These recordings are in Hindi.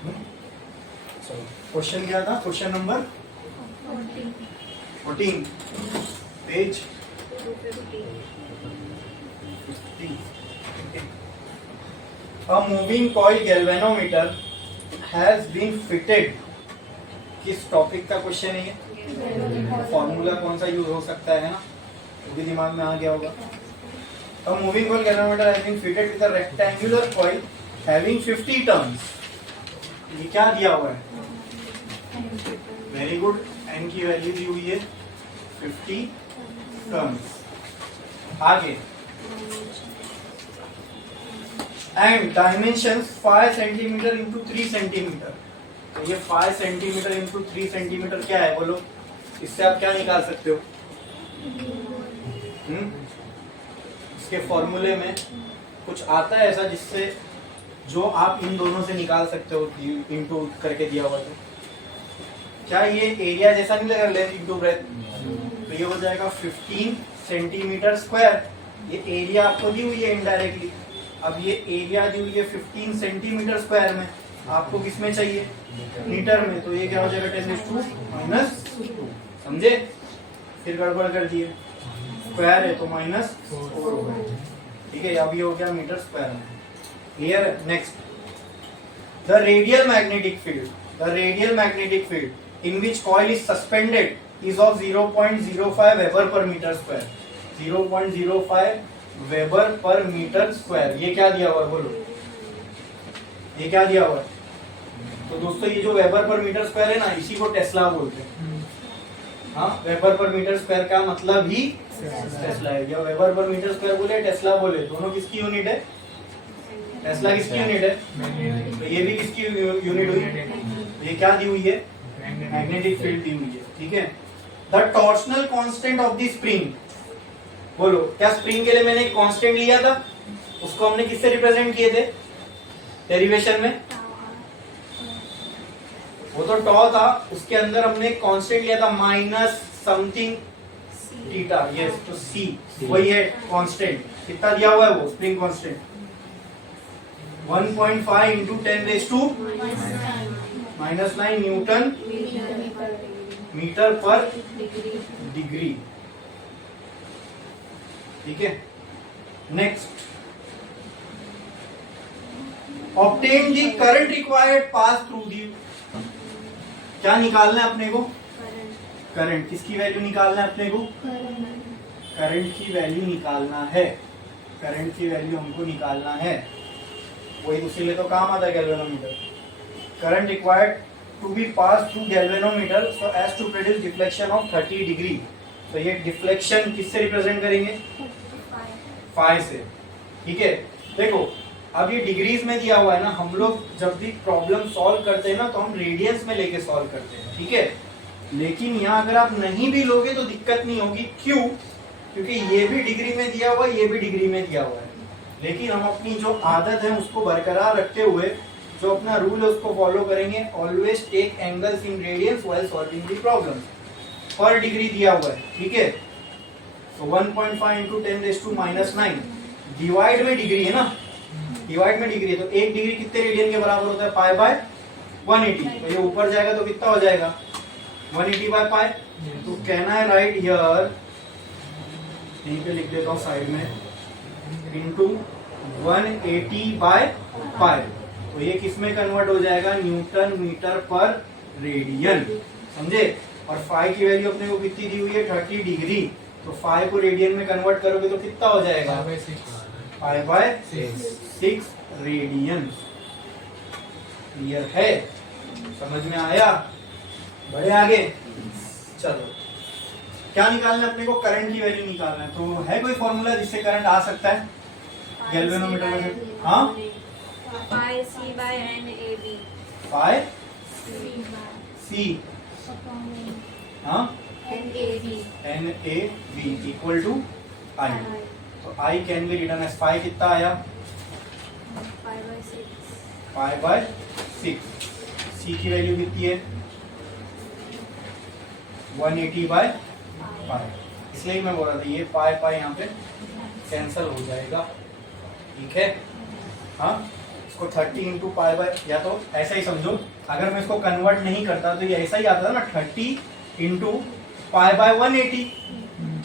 चलो क्वेश्चन क्या था, question number 14 page 50। A moving coil galvanometer has been fitted। किस टॉपिक का क्वेश्चन है ये? फॉर्मूला कौन सा यूज हो सकता है ना, वो भी दिमाग में आ गया होगा। A moving coil galvanometer has been fitted with a rectangular coil having 50 turns। ये क्या दिया हुआ है? वेरी गुड, n की वैल्यू दी हुई है 50 टर्न्स। आगे and dimension 5 centimetre into 3 centimetre. तो ये 5 सेंटीमीटर इंटू 3 सेंटीमीटर क्या है बोलो? इससे आप क्या निकाल सकते हो? इसके फॉर्मूले में कुछ आता है ऐसा जिससे जो आप इन दोनों से निकाल सकते हो इंटू करके दिया हुआ है? क्या ये एरिया जैसा नहीं लगा, लेंथ इंटू ब्रेथ? तो ये हो जाएगा 15 सेंटीमीटर स्क्वायर। ये एरिया आपको दी हुई है इनडायरेक्टली। अब ये एरिया दी हुई है 15 सेंटीमीटर स्क्वायर में, आपको किस में चाहिए? मीटर में। तो ये क्या हो जाएगा 10⁻⁻²। समझे? फिर गड़बड़ कर दिए, स्क्वायर है तो -4। ठीक है, अब ये हो गया मीटर स्क्वायर में। Clear? Next, the radial magnetic field in which coil is suspended is of 0.05 weber per metre square. 0.05 weber per metre square. ये क्या दिया हुआ है बोलो? ये क्या दिया हुआ है? तो दोस्तों ये जो वेबर पर मीटर स्क्वायर है ना, इसी को टेस्ला बोलते हैं। हाँ, वेबर पर मीटर स्क्वायर का मतलब ही टेस्ला है। या वेबर पर मीटर स्क्वायर बोले, टेस्ला बोले, दोनों किसकी यूनिट है? टेस्ला किसकी यूनिट है? तो ये भी किसकी यूनिट हुई? ये क्या दी हुई है? मैग्नेटिक फील्ड दी हुई है। ठीक है। The torsional constant of the spring. बोलो, क्या स्प्रिंग के लिए मैंने एक कांस्टेंट लिया था? उसको हमने किससे रिप्रेजेंट किए थे डेरिवेशन में? वो तो टॉ था, उसके अंदर हमने एक कांस्टेंट लिया था माइनस समथिंग थीटा। यस, तो सी वही है कांस्टेंट। कितना दिया हुआ है वो spring constant? 1.5 into 10⁻⁻⁹ newton metre per degree. ठीक है। Next, obtain the current required pass through the. क्या निकालना है अपने को? करंट। किसकी वैल्यू निकालना है अपने को? करंट की वैल्यू निकालना है। करंट की वैल्यू हमको निकालना है, वही उसी लिए तो काम आता है galvanometer. Current required to be pass through galvanometer so as to produce deflection of 30 degree. तो ये डिफ्लेक्शन किससे रिप्रेजेंट करेंगे? 5 से। ठीक है। देखो, अब ये डिग्रीज में दिया हुआ है ना, हम लोग जब भी प्रॉब्लम सॉल्व करते हैं ना तो हम रेडियंस में लेके सॉल्व करते हैं। ठीक है। लेकिन यहाँ अगर आप नहीं भी लोगे तो दिक्कत नहीं होगी। क्यों? क्योंकि ये भी डिग्री में दिया हुआ है, ये भी डिग्री में दिया हुआ है। लेकिन हम अपनी जो आदत है उसको बरकरार रखते हुए जो अपना रूल है उसको फॉलो करेंगे। Always take angles in radians while solving the problem. पर डिग्री दिया हुआ है। ठीक है। तो 1.5 इंटू 10⁻⁻⁹ डिवाइड में डिग्री है ना, डिवाइड में डिग्री है तो 1 डिग्री कितने रेडियन के बराबर होता है? π/180। तो ये ऊपर जाएगा तो कितना हो जाएगा? 180/π। तो कहना है राइट हियर, यहीं पे लिख देता हूँ साइड में, इंटू 180/π। तो ये किस में कन्वर्ट हो जाएगा? न्यूटन मीटर पर रेडियन। समझे? और फाई की वैल्यू अपने को कितनी दी हुई है? 30 डिग्री। तो फाई को रेडियन में कन्वर्ट करोगे तो कितना हो जाएगा? π/6 रेडियन। क्लियर है? समझ में आया? बढ़े आगे। चलो, क्या निकालना है अपने को? करंट की वैल्यू निकालना है। तो है कोई फॉर्मूला जिससे करंट आ सकता है गैल्वेनोमीटर में? हाँ, phi C NAB equal to I. तो I can be written as phi. कितना आया? π/6। सी की वैल्यू कितनी है? 180/π। इसलिए मैं बोल रहा था ये π यहाँ पे कैंसल हो जाएगा। ठीक है। हाँ, इसको 30 इंटू पाई बाय, या तो ऐसा ही समझो, अगर मैं इसको कन्वर्ट नहीं करता तो ये ऐसा ही आता था ना, 30 इंटू पाई बाय 180,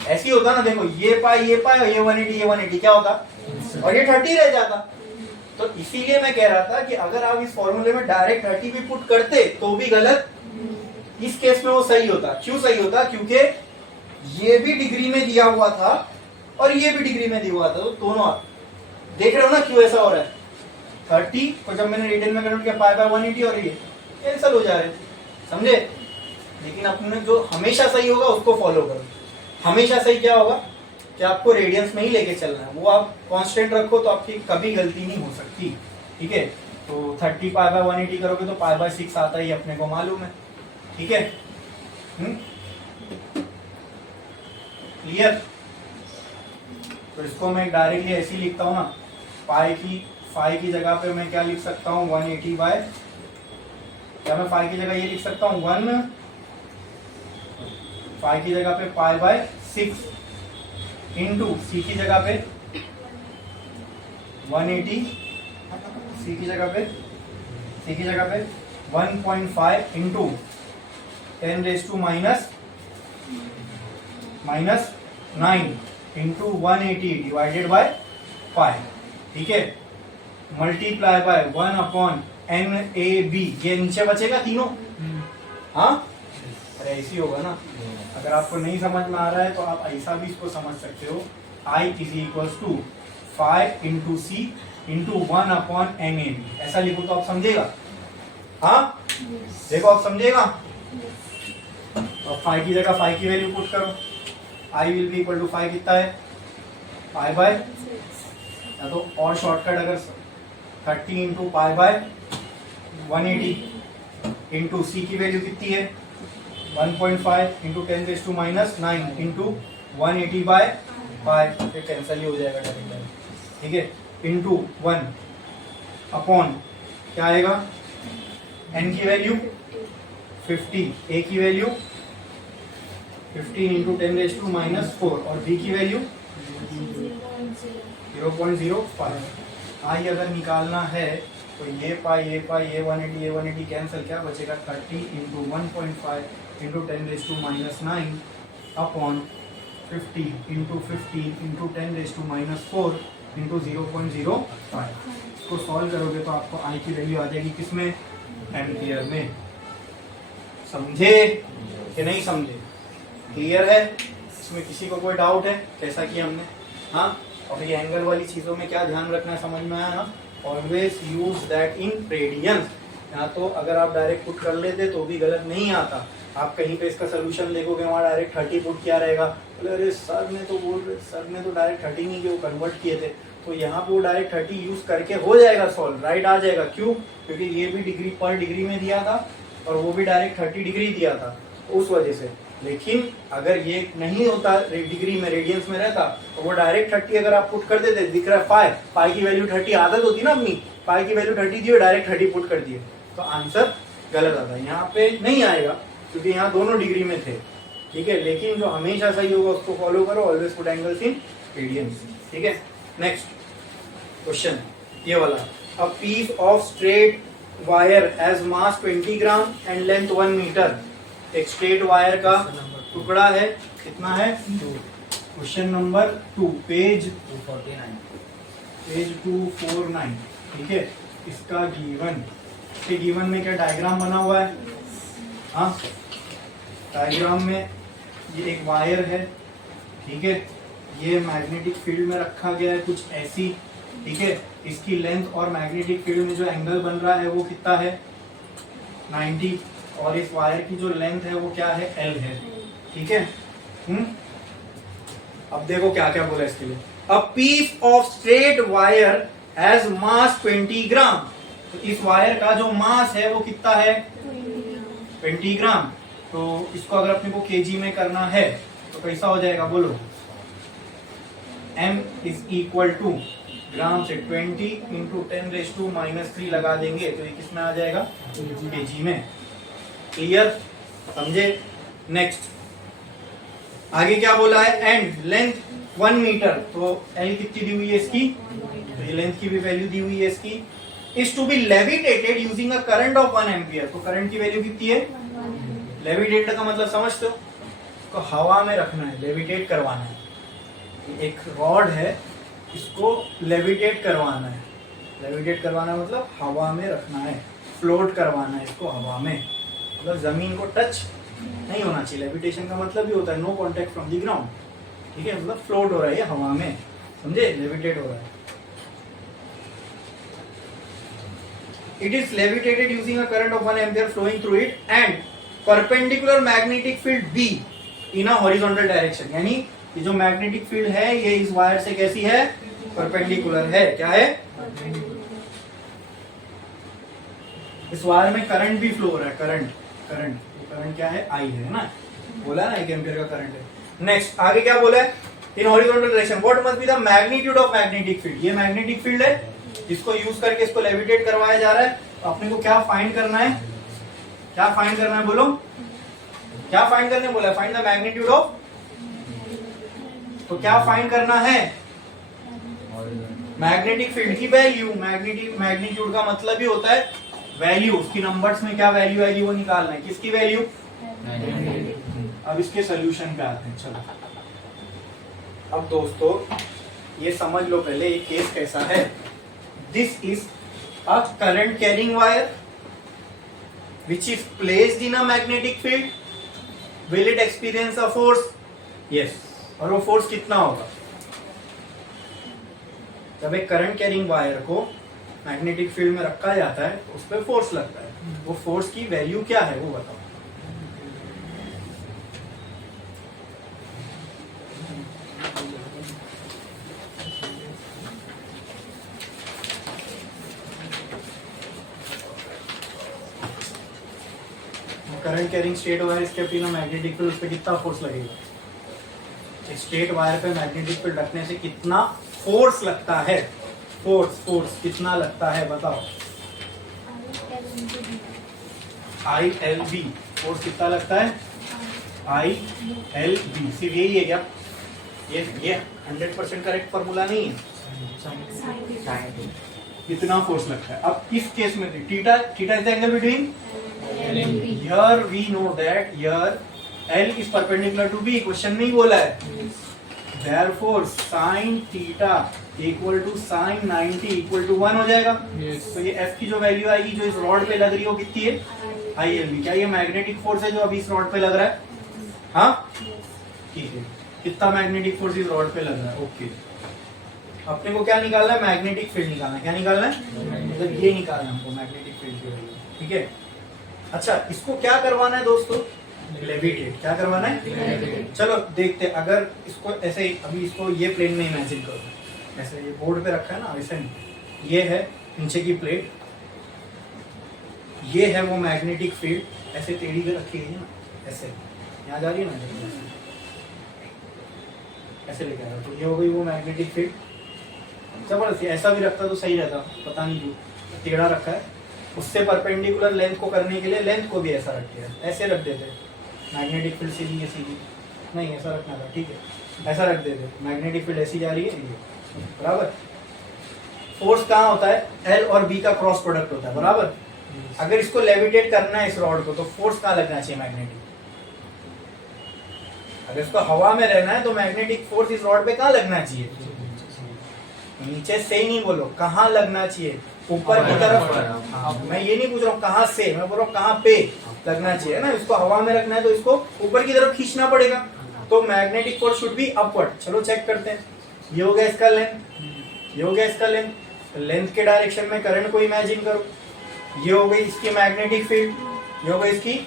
ऐसे ही होता ना। देखो ये पाई और ये 180 ये 180 क्या होता, और ये 30 रह जाता। तो इसीलिए मैं कह रहा था कि अगर आप इस फॉर्मूले में डायरेक्ट 30 भी पुट करते तो भी गलत, इस केस में वो सही होता। क्यों सही होता, क्योंकि ये भी डिग्री में दिया हुआ था और ये भी डिग्री में दिया हुआ था, तो दोनों आप देख रहे हो ना क्यों ऐसा हो रहा है। 30 को जब मैंने रेडियन में कन्वर्ट किया पाई बाय 180 और ये कैंसिल हो जा रहे, समझे। लेकिन अपने जो हमेशा सही होगा उसको फॉलो करो। हमेशा सही क्या होगा कि आपको रेडियंस में ही लेके चलना है, वो आप कांस्टेंट रखो तो आपकी कभी गलती नहीं हो सकती, ठीक है। तो 30 पाई बाय 180 करोगे तो पाई बाय 6 आता ही अपने को मालूम है, ठीक है। क्लियर। तो इसको मैं डायरेक्टली ऐसे ही लिखता हूँ ना, फाई की जगह पे मैं क्या लिख सकता हूँ 180 बाय, क्या मैं फाई की जगह ये लिख सकता हूँ 1, फाई की जगह पे पाई बाय 6 इंटू सी की जगह पे 180, सी की जगह पे 1.5 into 10 raise to minus 9 into 180 divided by 5, ठीक है। मल्टीप्लाई बाय 1 अपॉन NAB, ये नीचे बचेगा तीनों, हाँ अरे ऐसी होगा ना। अगर आपको नहीं समझ में आ रहा है तो आप ऐसा भी इसको समझ सकते हो, I is equal to 5 into C into 1 upon NAB, ऐसा लिखो तो आप समझेगा, हाँ देखो आप समझेगा। अब 5 की जगह 5 की वैल्यू पुट करो, I will be equal to 5 कितना है पाई बाय, या तो और शॉर्टकट अगर 30 into pi by 180 into C की वैल्यू कितनी है 1.5 into 10 raise to minus 9 into 180 by 5, ये कैंसिल ही हो जाएगा डायरेक्ट, ठीक है। इंटू 1 अपॉन क्या आएगा, n की वैल्यू 50, a की value 15 into 10 raise to minus 4 और b की वैल्यू 0.05। आई अगर निकालना है तो ये पाई ये 180 कैंसिल, क्या बचेगा 30 into 1.5 into 10 raise to minus 9 upon 50 into 15 into 10 raise to minus 4 into 0.05। इसको सॉल्व करोगे तो आपको आई की वैल्यू आ जाएगी किसमें, एम्पियर में। समझे कि नहीं समझे, क्लियर है। इसमें किसी को कोई डाउट है कैसा किया हमने, हाँ। और ये एंगल वाली चीजों में क्या ध्यान रखना है समझ में आया ना, always use that in radiance. यहाँ तो अगर आप डायरेक्ट पुट कर लेते तो भी गलत नहीं आता, आप कहीं पे इसका सोल्यूशन देखोगे वहाँ डायरेक्ट 30 पुट किया रहेगा, बोले अरे सर ने तो डायरेक्ट 30 नहीं किया, वो कन्वर्ट किए थे। तो यहाँ पे वो डायरेक्ट 30 यूज करके हो जाएगा सॉल्व, राइट आ जाएगा। क्यों, क्योंकि ये भी डिग्री पर डिग्री में दिया था और वो भी डायरेक्ट 30 डिग्री दिया था, उस वजह से। लेकिन अगर ये नहीं होता डिग्री में, रेडियंस में रहता, तो वो डायरेक्ट 30 अगर आप पुट कर देते, दिख रहा है पाई की वैल्यू 30, आदत होती ना अपनी, पाई की वैल्यू 30 दी और डायरेक्ट 30 पुट कर दिए, तो आंसर गलत आता है। यहाँ पे नहीं आएगा क्योंकि यहाँ दोनों डिग्री में थे, ठीक है। लेकिन जो हमेशा सही होगा उसको फॉलो करो, always put angles in radians, ठीक है। नेक्स्ट क्वेश्चन ये वाला, a piece of straight wire has mass 20 gram and length 1 metre. एक स्ट्रेट वायर का टुकड़ा है, कितना है 2। क्वेश्चन नंबर 2, पेज 249, ठीक है। इसका गिवन, इसके गिवन में क्या डायग्राम बना हुआ है, हाँ। डायग्राम में ये एक वायर है, ठीक है। ये मैग्नेटिक फील्ड में रखा गया है कुछ ऐसी, ठीक है। इसकी लेंथ और मैग्नेटिक फील्ड में जो एंगल बन रहा है वो कितना है 90, और इस वायर की जो लेंथ है वो क्या है L है, ठीक है। अब देखो क्या क्या बोला इसके लिए, a piece of straight wire has mass 20 gram. तो इस वायर का जो मास है वो कितना है 20 ग्राम। तो इसको अगर अपने को केजी में करना है तो कैसा हो जाएगा बोलो, m इज इक्वल टू ग्राम से 20 इंटू 10 रेज़ टू माइनस 3 लगा देंगे तो ये किसमें आ जाएगा केजी में। क्लियर, समझे। नेक्स्ट आगे क्या बोला है, एंड लेंथ 1 मीटर। तो L कितनी दी हुई है इसकी, तो ये लेंथ की भी वैल्यू दी हुई है इसकी, is to be levitated using a current of 1 ampere. तो करंट की वैल्यू कितनी है? लेविटेट का मतलब समझते हो? तो हवा में रखना है, लेविटेट करवाना है। एक रॉड है, इसको लेविटेट करवाना है। लेविटेट करवाना मतलब हवा में रखना है, फ्लोट करवाना है इसको हवा में, मतलब जमीन को टच नहीं होना चाहिए। लेविटेशन का मतलब भी होता है no contact from the ground, ठीक है, मतलब फ्लोट हो रहा है हवा में, समझे, लेविटेट हो रहा है। It is levitated using a current of 1 ampere flowing through it and perpendicular magnetic field B in a horizontal direction। यानी ये जो मैग्नेटिक फील्ड है ये इस वायर से कैसी है? परपेंडिकुलर है। क्या है? इस वायर में करंट भी फ्लो हो रहा है, करंट क्या है? आई है ना, बोला ना 1 एम्पियर का करंट है। नेक्स्ट आगे क्या बोला है? In horizontal direction what must be the magnitude of magnetic field. ये मैग्नेटिक फील्ड है जिसको यूज करके इसको लेविटेट करवाया जा रहा है। तो अपने को क्या फाइंड करना है? क्या फाइंड करना है बोलो? क्या फाइंड करने बोला? Find the magnitude of. तो क्या फाइंड करना है? मैग्नेटिक फील्ड की वैल्यू। मैग्नीट्यूड का मतलब ही होता है वैल्यू, उसकी नंबर्स में क्या वैल्यू आएगी वो निकालना है। किसकी वैल्यू? अब इसके सोल्यूशन पे आते हैं। चलो अब दोस्तों ये समझ लो पहले ये केस कैसा है। This is a current carrying wire which is placed in a magnetic field. Will it experience a force? Yes. और वो फोर्स कितना होगा? जब एक करंट कैरिंग वायर को मैग्नेटिक फील्ड में रखा जाता है तो उस पर फोर्स लगता है। वो फोर्स की वैल्यू क्या है वो बताओ। करंट कैरिंग स्ट्रेट वायर इसके बिना मैग्नेटिक फील्ड उस पर कितना फोर्स लगेगा? स्ट्रेट वायर पे मैग्नेटिक फील्ड रखने से कितना फोर्स लगता है? फोर्स कितना लगता है बताओ? ILB फोर्स कितना लगता है? ILB सिर्फ यही है क्या? ये 100% करेक्ट फॉर्मूला नहीं है। कितना फोर्स लगता है? अब इस केस में theta is the angle between. Here we know that here L is perpendicular to B। Question में ही बोला है therefore sin theta equal to sin 90 equal to 1 हो जाएगा। तो ये F की जो वैल्यू आएगी जो इस रॉड पे लग रही है वो कितनी है? ILB। क्या ये मैग्नेटिक फोर्स है जो अभी इस रॉड पे लग रहा है? हाँ ठीक है। कितना मैग्नेटिक फोर्स इस रॉड पे लग रहा है? ओके। अपने को क्या निकालना है? मैग्नेटिक फील्ड निकालना है। क्या निकालना है? मतलब ये निकालना है हमको मैग्नेटिक फील्ड की वैल्यू, ठीक है। अच्छा इसको क्या करवाना है दोस्तों? लेविटेट। क्या करवाना है? चलो देखते। अगर इसको ऐसे अभी इसको ये प्लेन में इमेजिन करो, ऐसे ये बोर्ड पे रखा है ना, ऐसे नहीं, ये है नीचे की प्लेट, ये है वो मैग्नेटिक फील्ड, ऐसे टेढ़ी पे रखी गई है ना, ऐसे यहाँ जा रही है ना, ऐसे लेके आ रहा। तो ये हो गई वो मैग्नेटिक फील्ड। जबरदस्त। ऐसा भी रखता तो सही रहता, पता नहीं क्यों टेढ़ा रखा है। उससे परपेंडिकुलर लेंथ को करने के लिए लेंथ को भी ऐसा रखते हैं, ऐसे रख देते। मैग्नेटिक फील्ड सीधी है, सीधी नहीं ऐसा रखना था, ठीक है, ऐसा रख देते। मैग्नेटिक फील्ड ऐसी जा रही है, ये बराबर। फोर्स कहाँ होता है? L और B का क्रॉस प्रोडक्ट होता है, बराबर। अगर इसको लेविटेट करना है इस रॉड को तो फोर्स कहाँ लगना चाहिए? मैग्नेटिक। अगर इसको हवा में रहना है तो मैग्नेटिक फोर्स इस रॉड पे कहाँ लगना चाहिए? नीचे से ही नहीं बोलो, कहाँ लगना चाहिए? ऊपर की तरफ। मैं ये नहीं पूछ रहा हूँ कहाँ से, मैं बोल रहा हूँ कहाँ पे लगना चाहिए ना। इसको हवा में रखना है तो इसको ऊपर की तरफ खींचना पड़ेगा, तो magnetic force should be upward. चलो चेक करते हैं। ये हो गया इसका लेंथ, ये हो गया इसका लेंथ। लेंथ के डायरेक्शन में करंट को इमेजिन करो। ये हो गई इसकी मैग्नेटिक फील्ड, ये हो गई इसकी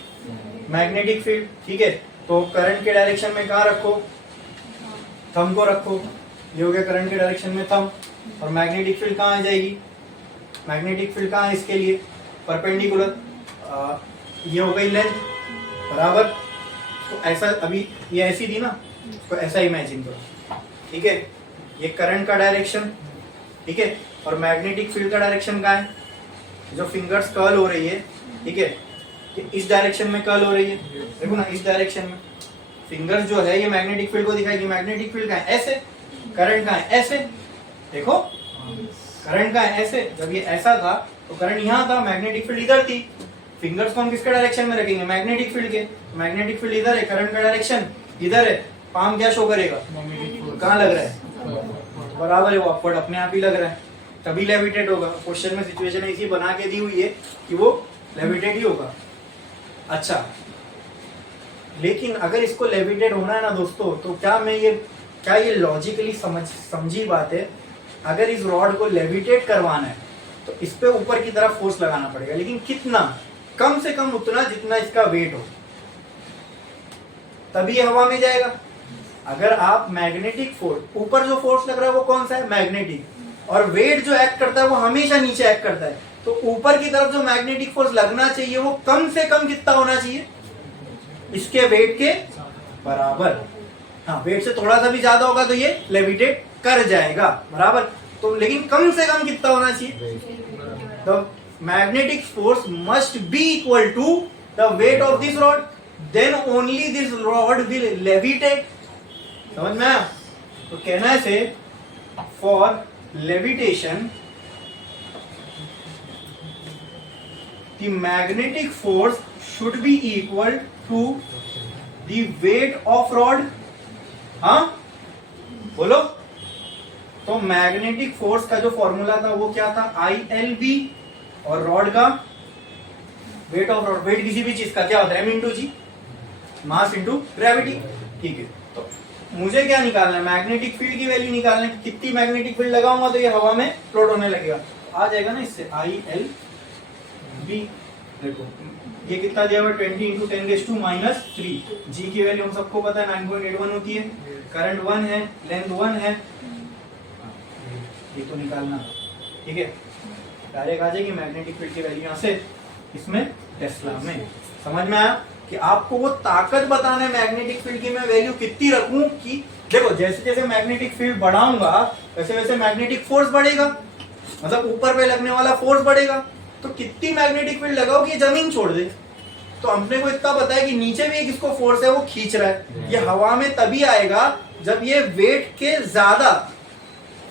मैग्नेटिक फील्ड, ठीक है। तो करंट के डायरेक्शन में कहाँ रखो? थंब को रखो। ये हो गया करंट के डायरेक्शन में थंब। और मैग्नेटिक फील्ड कहाँ आ जाएगी? मैग्नेटिक फील्ड कहाँ है इसके लिए? परपेंडिकुलर। ये हो गई लेंथ, बराबर। तो ऐसा अभी ये ऐसी थी ना, तो ऐसा इमेजिन करो, ठीक है। ये करंट का डायरेक्शन, ठीक है, और मैग्नेटिक फील्ड का डायरेक्शन कहाँ है? जो फिंगर्स कर्ल हो रही है, ठीक है, इस डायरेक्शन में कर्ल हो रही है, देखो ना, इस डायरेक्शन में फिंगर्स जो है ये मैग्नेटिक फील्ड को दिखाएगी। मैग्नेटिक फील्ड कहाँ है? ऐसे। करंट कहाँ है? ऐसे। देखो करंट का है ऐसे। जब ये ऐसा था तो करंट यहाँ था, मैग्नेटिक फील्ड इधर थी, फिंगर्स को हम किसके डायरेक्शन में रखेंगे, मैग्नेटिक फील्ड के, मैग्नेटिक फील्ड इधर है, करंट का डायरेक्शन इधर है, पाम क्या शो करेगा, कहाँ लग रहा है, बराबर है, वो अपवर्ड अपने आप ही लग रहा है, तभी लेविटेट होगा। क्वेश्चन में सिचुएशन ऐसी बना के दी हुई है कि वो लेविटेट ही होगा। अच्छा, लेकिन अगर इसको लेविटेट होना है ना दोस्तों, तो क्या ये लॉजिकली समझी बात है, अगर इस रॉड को लेविटेट करवाना है तो इस पे ऊपर की तरफ फोर्स लगाना पड़ेगा, लेकिन कितना, कम से कम उतना जितना इसका वेट हो, तभी ये हवा में जाएगा। अगर आप मैग्नेटिक फोर्स, ऊपर जो फोर्स लग रहा है वो कौन सा है, मैग्नेटिक, और वेट जो एक्ट करता है वो हमेशा नीचे एक्ट करता है, तो ऊपर की तरफ जो मैग्नेटिक फोर्स लगना चाहिए वो कम से कम कितना होना चाहिए, इसके वेट के बराबर। हाँ, वेट से थोड़ा सा भी ज्यादा होगा तो ये लेविटेट कर जाएगा, बराबर। तो लेकिन कम से कम कितना होना चाहिए, the magnetic force must be equal to the weight of this rod, then only this rod will levitate. समझ में आया? तो कहना है say for levitation the magnetic force should be equal to the weight of rod. हाँ बोलो। तो मैग्नेटिक फोर्स का जो फॉर्मूला था वो क्या था, ILB, और रॉड का वेट ऑफ रॉड, वेट किसी भी चीज का क्या होता है, m इंटू जी, मास इंटू ग्रेविटी। ठीक है, तो मुझे क्या निकालना है, मैग्नेटिक फील्ड की वैल्यू निकालना है, कितनी मैग्नेटिक फील्ड लगाऊंगा तो ये हवा में फ्लोट होने लगेगा, तो आ जाएगा ना इससे ILB। देखो ये कितना दिया हुआ, 20 इंटू 10⁻³ जी की वैल्यू हम सबको पता है 9.81 होती है, करंट 1 है, लेंथ 1 है, ये तो निकालना। ठीक है, डायरेक्ट आ जाएगी मैग्नेटिक फील्ड की वैल्यू यहाँ से इसमें टेस्ला में। समझ में आया कि आपको वो ताकत बताना है मैग्नेटिक फील्ड की मैं वैल्यू कितनी रखूं, कि देखो जैसे जैसे मैग्नेटिक फील्ड बढ़ाऊंगा वैसे वैसे मैग्नेटिक फोर्स बढ़ेगा, मतलब ऊपर पे लगने वाला फोर्स बढ़ेगा। तो कितनी मैग्नेटिक फील्ड लगाओ कि जमीन छोड़ दे, तो हमने को इतना पता है कि नीचे भी एक इसको फोर्स है वो खींच रहा है, ये हवा में तभी आएगा जब ये वेट के ज्यादा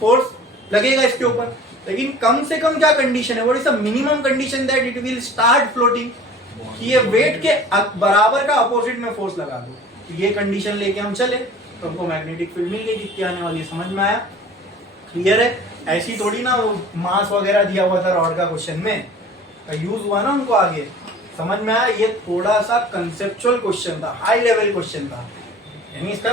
फोर्स लगेगा इसके ऊपर। लेकिन कम से कम क्या कंडीशन है, what is the minimum condition that it will start floating, कि ये वेट के बराबर का अपोजिट में फोर्स लगा दो, तो ये कंडीशन लेके हम चले तो हमको मैग्नेटिक फील्ड मिल गई कितनी आने वाली है। समझ में आया? क्लियर है? ऐसी थोड़ी ना वो मास वगैरह दिया हुआ था रॉड का क्वेश्चन में, यूज हुआ ना उनको आगे। समझ में आया? ये थोड़ा सा कंसेप्चुअल क्वेश्चन था, हाई लेवल क्वेश्चन था, यानी इसका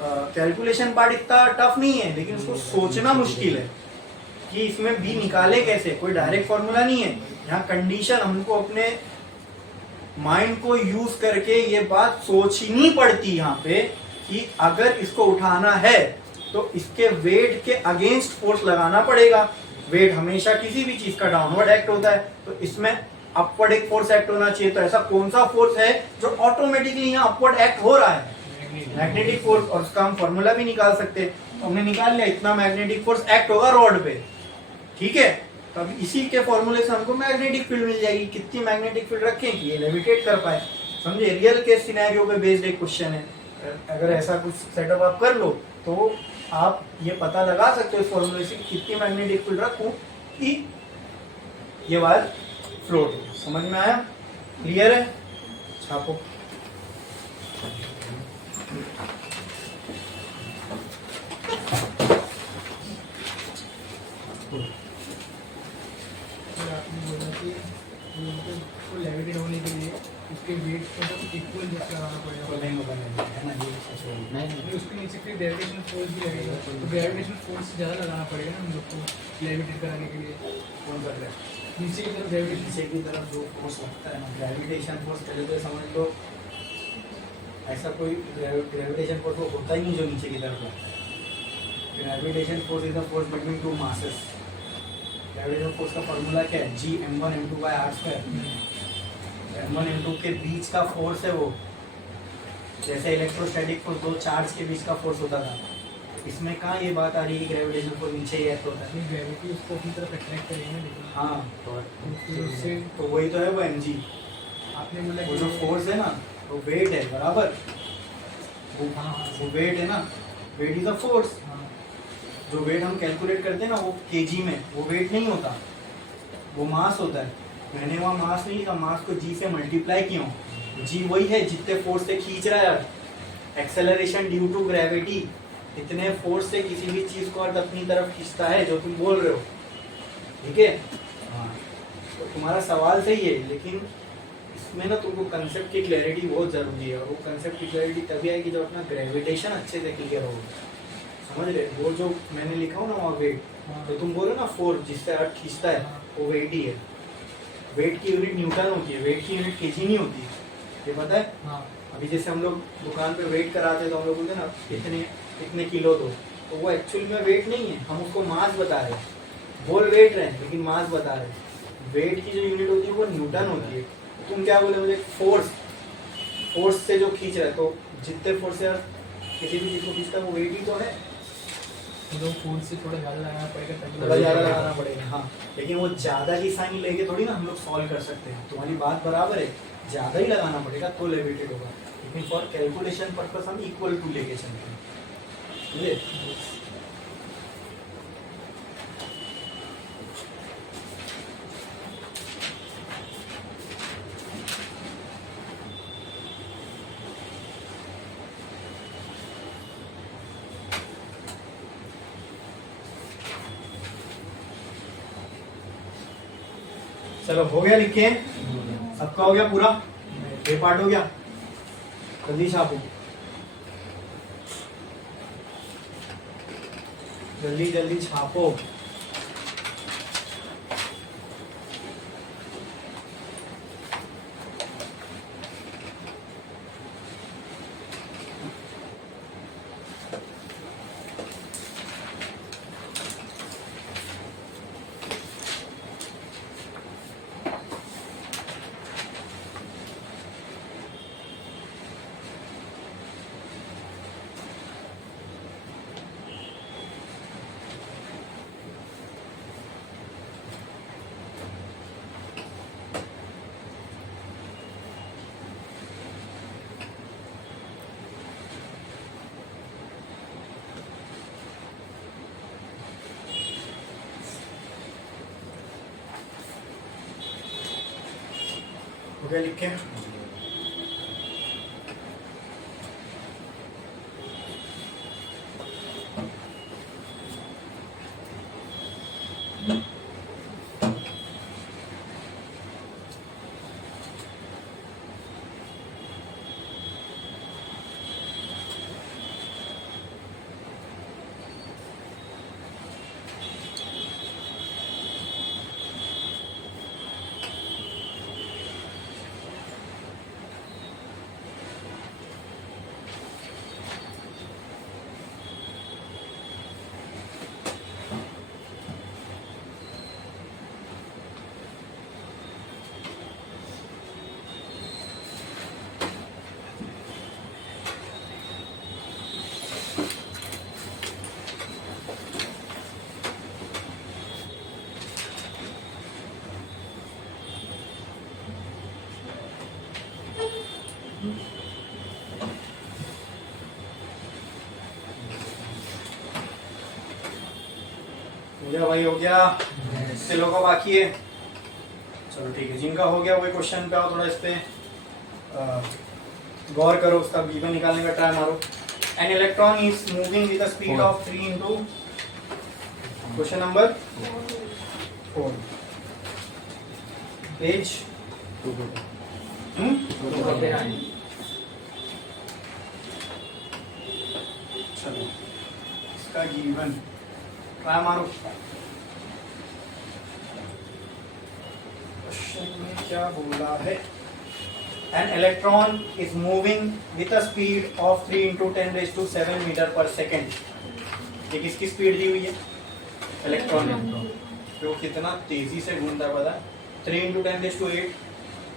कैलकुलेशन पार्ट इतना टफ नहीं है, लेकिन उसको सोचना मुश्किल है कि इसमें बी निकाले कैसे, कोई डायरेक्ट फॉर्मूला नहीं है यहाँ। कंडीशन हमको अपने माइंड को यूज करके ये बात सोचनी पड़ती यहाँ पे कि अगर इसको उठाना है तो इसके वेट के अगेंस्ट फोर्स लगाना पड़ेगा। वेट हमेशा किसी भी चीज का डाउनवर्ड एक्ट होता है, तो इसमें अपवर्ड एक फोर्स एक्ट होना चाहिए। तो ऐसा कौन सा फोर्स है जो ऑटोमेटिकली यहाँ अपवर्ड एक्ट हो रहा है, मैग्नेटिक फोर्स, और उसका हम फॉर्मूला भी निकाल सकते हैं। तो हमने निकाल लिया, इतना मैग्नेटिक फोर्स एक्ट होगा रॉड पे, ठीक है। तो अब इसी के फॉर्मूले से हमको मैग्नेटिक फील्ड मिल जाएगी। कितनी मैग्नेटिक फील्ड रखें कि ये लेविटेट कर पाए, समझे? रियल केस सिनेरियो पे बेस्ड एक क्वेश्चन है। अगर ऐसा कुछ सेटअप आप कर लो तो आप ये पता लगा सकते हो इस फॉर्मूले से कितनी मैग्नेटिक फील्ड रखूं कि ये बात फ्लोट हो। समझ में आया? क्लियर है? छापो। लेविटेट होने के लिए उसके वेट को इक्वल जैसे लगाना पड़ेगा, है ना? ये उसके नीचे फिर ग्रेविटेशनल फोर्स भी लगेगा, तो ग्रेविटेशनल फोर्स ज़्यादा लगाना पड़ेगा ना हम लोग को लेविटेट कराने के लिए। कौन कर रहा है? नीचे की तरफ ग्रेविटेशन, नीचे की तरफ जो फोर्स लगता है ना, ग्रेविटेशन फोर्स, पहले तो समझ लो ऐसा कोई ग्रेविटेशन फोर्स वो होता ही नहीं जो नीचे की तरफ लगता है। Gravitation force is the force between two masses. Gravitation force का फॉर्मूला क्या है? G m1 m2/r²। m1 m2 के बीच का फोर्स है वो, जैसे इलेक्ट्रोस्टैटिक फोर्स दो चार्ज के बीच का फोर्स होता था। इसमें कहाँ ये बात आ रही है कि ग्रेविटेशन फोर्स नीचे ही एक्ट होता है? ग्रेविटी उसको अपनी तरफ अट्रैक्ट करेगी ना, लेकिन हाँ, फिर उससे तो वही तो है वो mg। आपने बोला वो जो फोर्स है ना वो वेट है, बराबर? वो वेट है ना, वेट इज अ फोर्स। जो वेट हम कैलकुलेट करते हैं ना वो केजी में, वो वेट नहीं होता, वो मास होता है। मैंने वहाँ मास नहीं लिखा, मास को जी से मल्टीप्लाई किया हूँ। जी वही है जितने फोर्स से खींच रहा है, एक्सेलरेशन ड्यू टू ग्रेविटी, इतने फोर्स से किसी भी चीज को अर्थ अपनी तरफ खींचता है जो तुम बोल रहे हो, ठीक है। हाँ, तो तुम्हारा सवाल सही है, लेकिन इसमें ना तुमको कंसेप्ट की क्लैरिटी बहुत जरूरी है, और वो कंसेप्ट की क्लैरिटी तभी आएगी जब अपना ग्रेविटेशन अच्छे से क्लियर होगा, समझ रहे। वो जो मैंने लिखा हो ना वहाँ वेट, तो तुम बोलो ना फोर्स जिससे अर्थ खींचता है, वो वेट ही है। वेट की यूनिट न्यूटन होती है, वेट की यूनिट केजी नहीं होती है, ये पता है। हाँ। अभी जैसे हम लोग दुकान पे वेट कराते हैं तो हम लोग बोलते हैं ना इतने किलो दो, तो वो एक्चुअल में वेट नहीं है, हम उसको मास बता रहे हैं, बोल वेट रहे हैं लेकिन मास बता रहे हैं। वेट की जो यूनिट होती है वो न्यूटन होती है। तुम क्या बोले मुझे, फोर्स से जो खींच रहा है, तो जितने फोर्स से किसी भी चीज को खींचता है वो वेट ही तो है। मतलब फोर्स से थोड़ा ज़्यादा लगाना पड़ेगा, थोड़ा ज़्यादा लगाना पड़ेगा, हाँ, लेकिन वो ज़्यादा ही साइन लेके थोड़ी ना हम लोग सॉल्व कर सकते हैं। तुम्हारी बात बराबर है, ज़्यादा ही लगाना पड़ेगा तो लेविटेड होगा, लेकिन फॉर कैलकुलेशन पर्पस हम इक्वल टू लेके चलते हैं, समझे। चलो हो गया, लिख के सबका हो गया पूरा, ये पार्ट हो गया, जल्दी छापो, जल्दी जल्दी छापो। हो गया लिख के, हो गया भाई, हो गया। इससे लोगों का बाकी है, चलो ठीक है, जिनका हो गया वही क्वेश्चन पे आओ, थोड़ा इस पे गौर करो, उसका गिवन निकालने का ट्राई मारो। N electron is moving with the speed of 3 into, question number 4, page 2। चलो इसका गिवन ट्राई मारो। क्वेश्चन में क्या बोला है, an electron is moving with a speed of 3 into 10⁷ metre per second. ये किसकी स्पीड दी हुई है, इलेक्ट्रॉन ने, तो कितना तेजी से घूमता है पता है, 3 इंटू 10⁸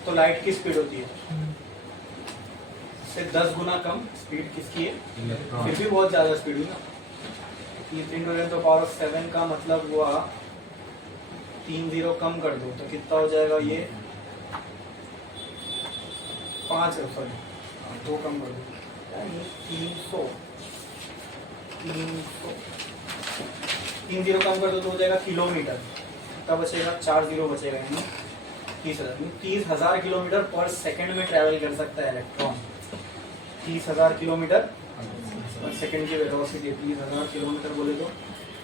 तो लाइट की स्पीड होती है इससे 10 गुना कम स्पीड किसकी है, फिर भी बहुत ज्यादा स्पीड हुई ना। ये 3 × 10⁷ का मतलब हुआ 3 0 कम कर दो तो कितना हो जाएगा, ये 5 है, सॉरी 2 कम कर दो, यानी 300 3 0 कम कर दो तो हो जाएगा किलोमीटर। कितना बचेगा, 4 जीरो बचेगा, यानी 30,000। 30,000 किलोमीटर पर सेकंड में ट्रैवल कर सकता है इलेक्ट्रॉन। 30,000 किलोमीटर पर सेकंड की वेलोसिटी। 30,000 किलोमीटर बोले तो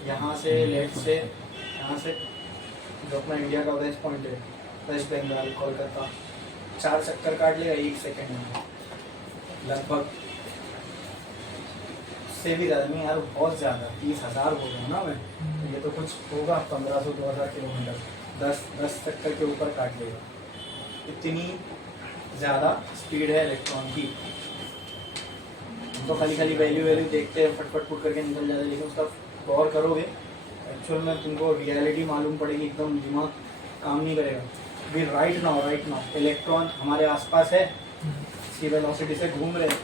यहाँ से लेफ्ट से यहाँ से जो अपना इंडिया का वेस्ट पॉइंट है, वेस्ट बंगाल, कोलकाता, 4 चक्कर काट लेगा 1 सेकंड में लगभग, से भी ज़्यादा नहीं यार, बहुत ज़्यादा। 30,000 बोल रहा हूँ ना मैं, तो ये तो कुछ होगा 1500-2000 किलोमीटर, 10 चक्कर के ऊपर काट लेगा। इतनी ज़्यादा स्पीड है इलेक्ट्रॉन की। तो खाली वैल्यू देखते हैं, फटफट फुट करके निकल जाते हैं, लेकिन उसका गौर करोगे एक्चुअल में तुमको रियलिटी मालूम पड़ेगी, एकदम दिमाग काम नहीं करेगा। अभी राइट नाउ इलेक्ट्रॉन हमारे आसपास है, इसी वेलोसिटी से घूम रहे हैं।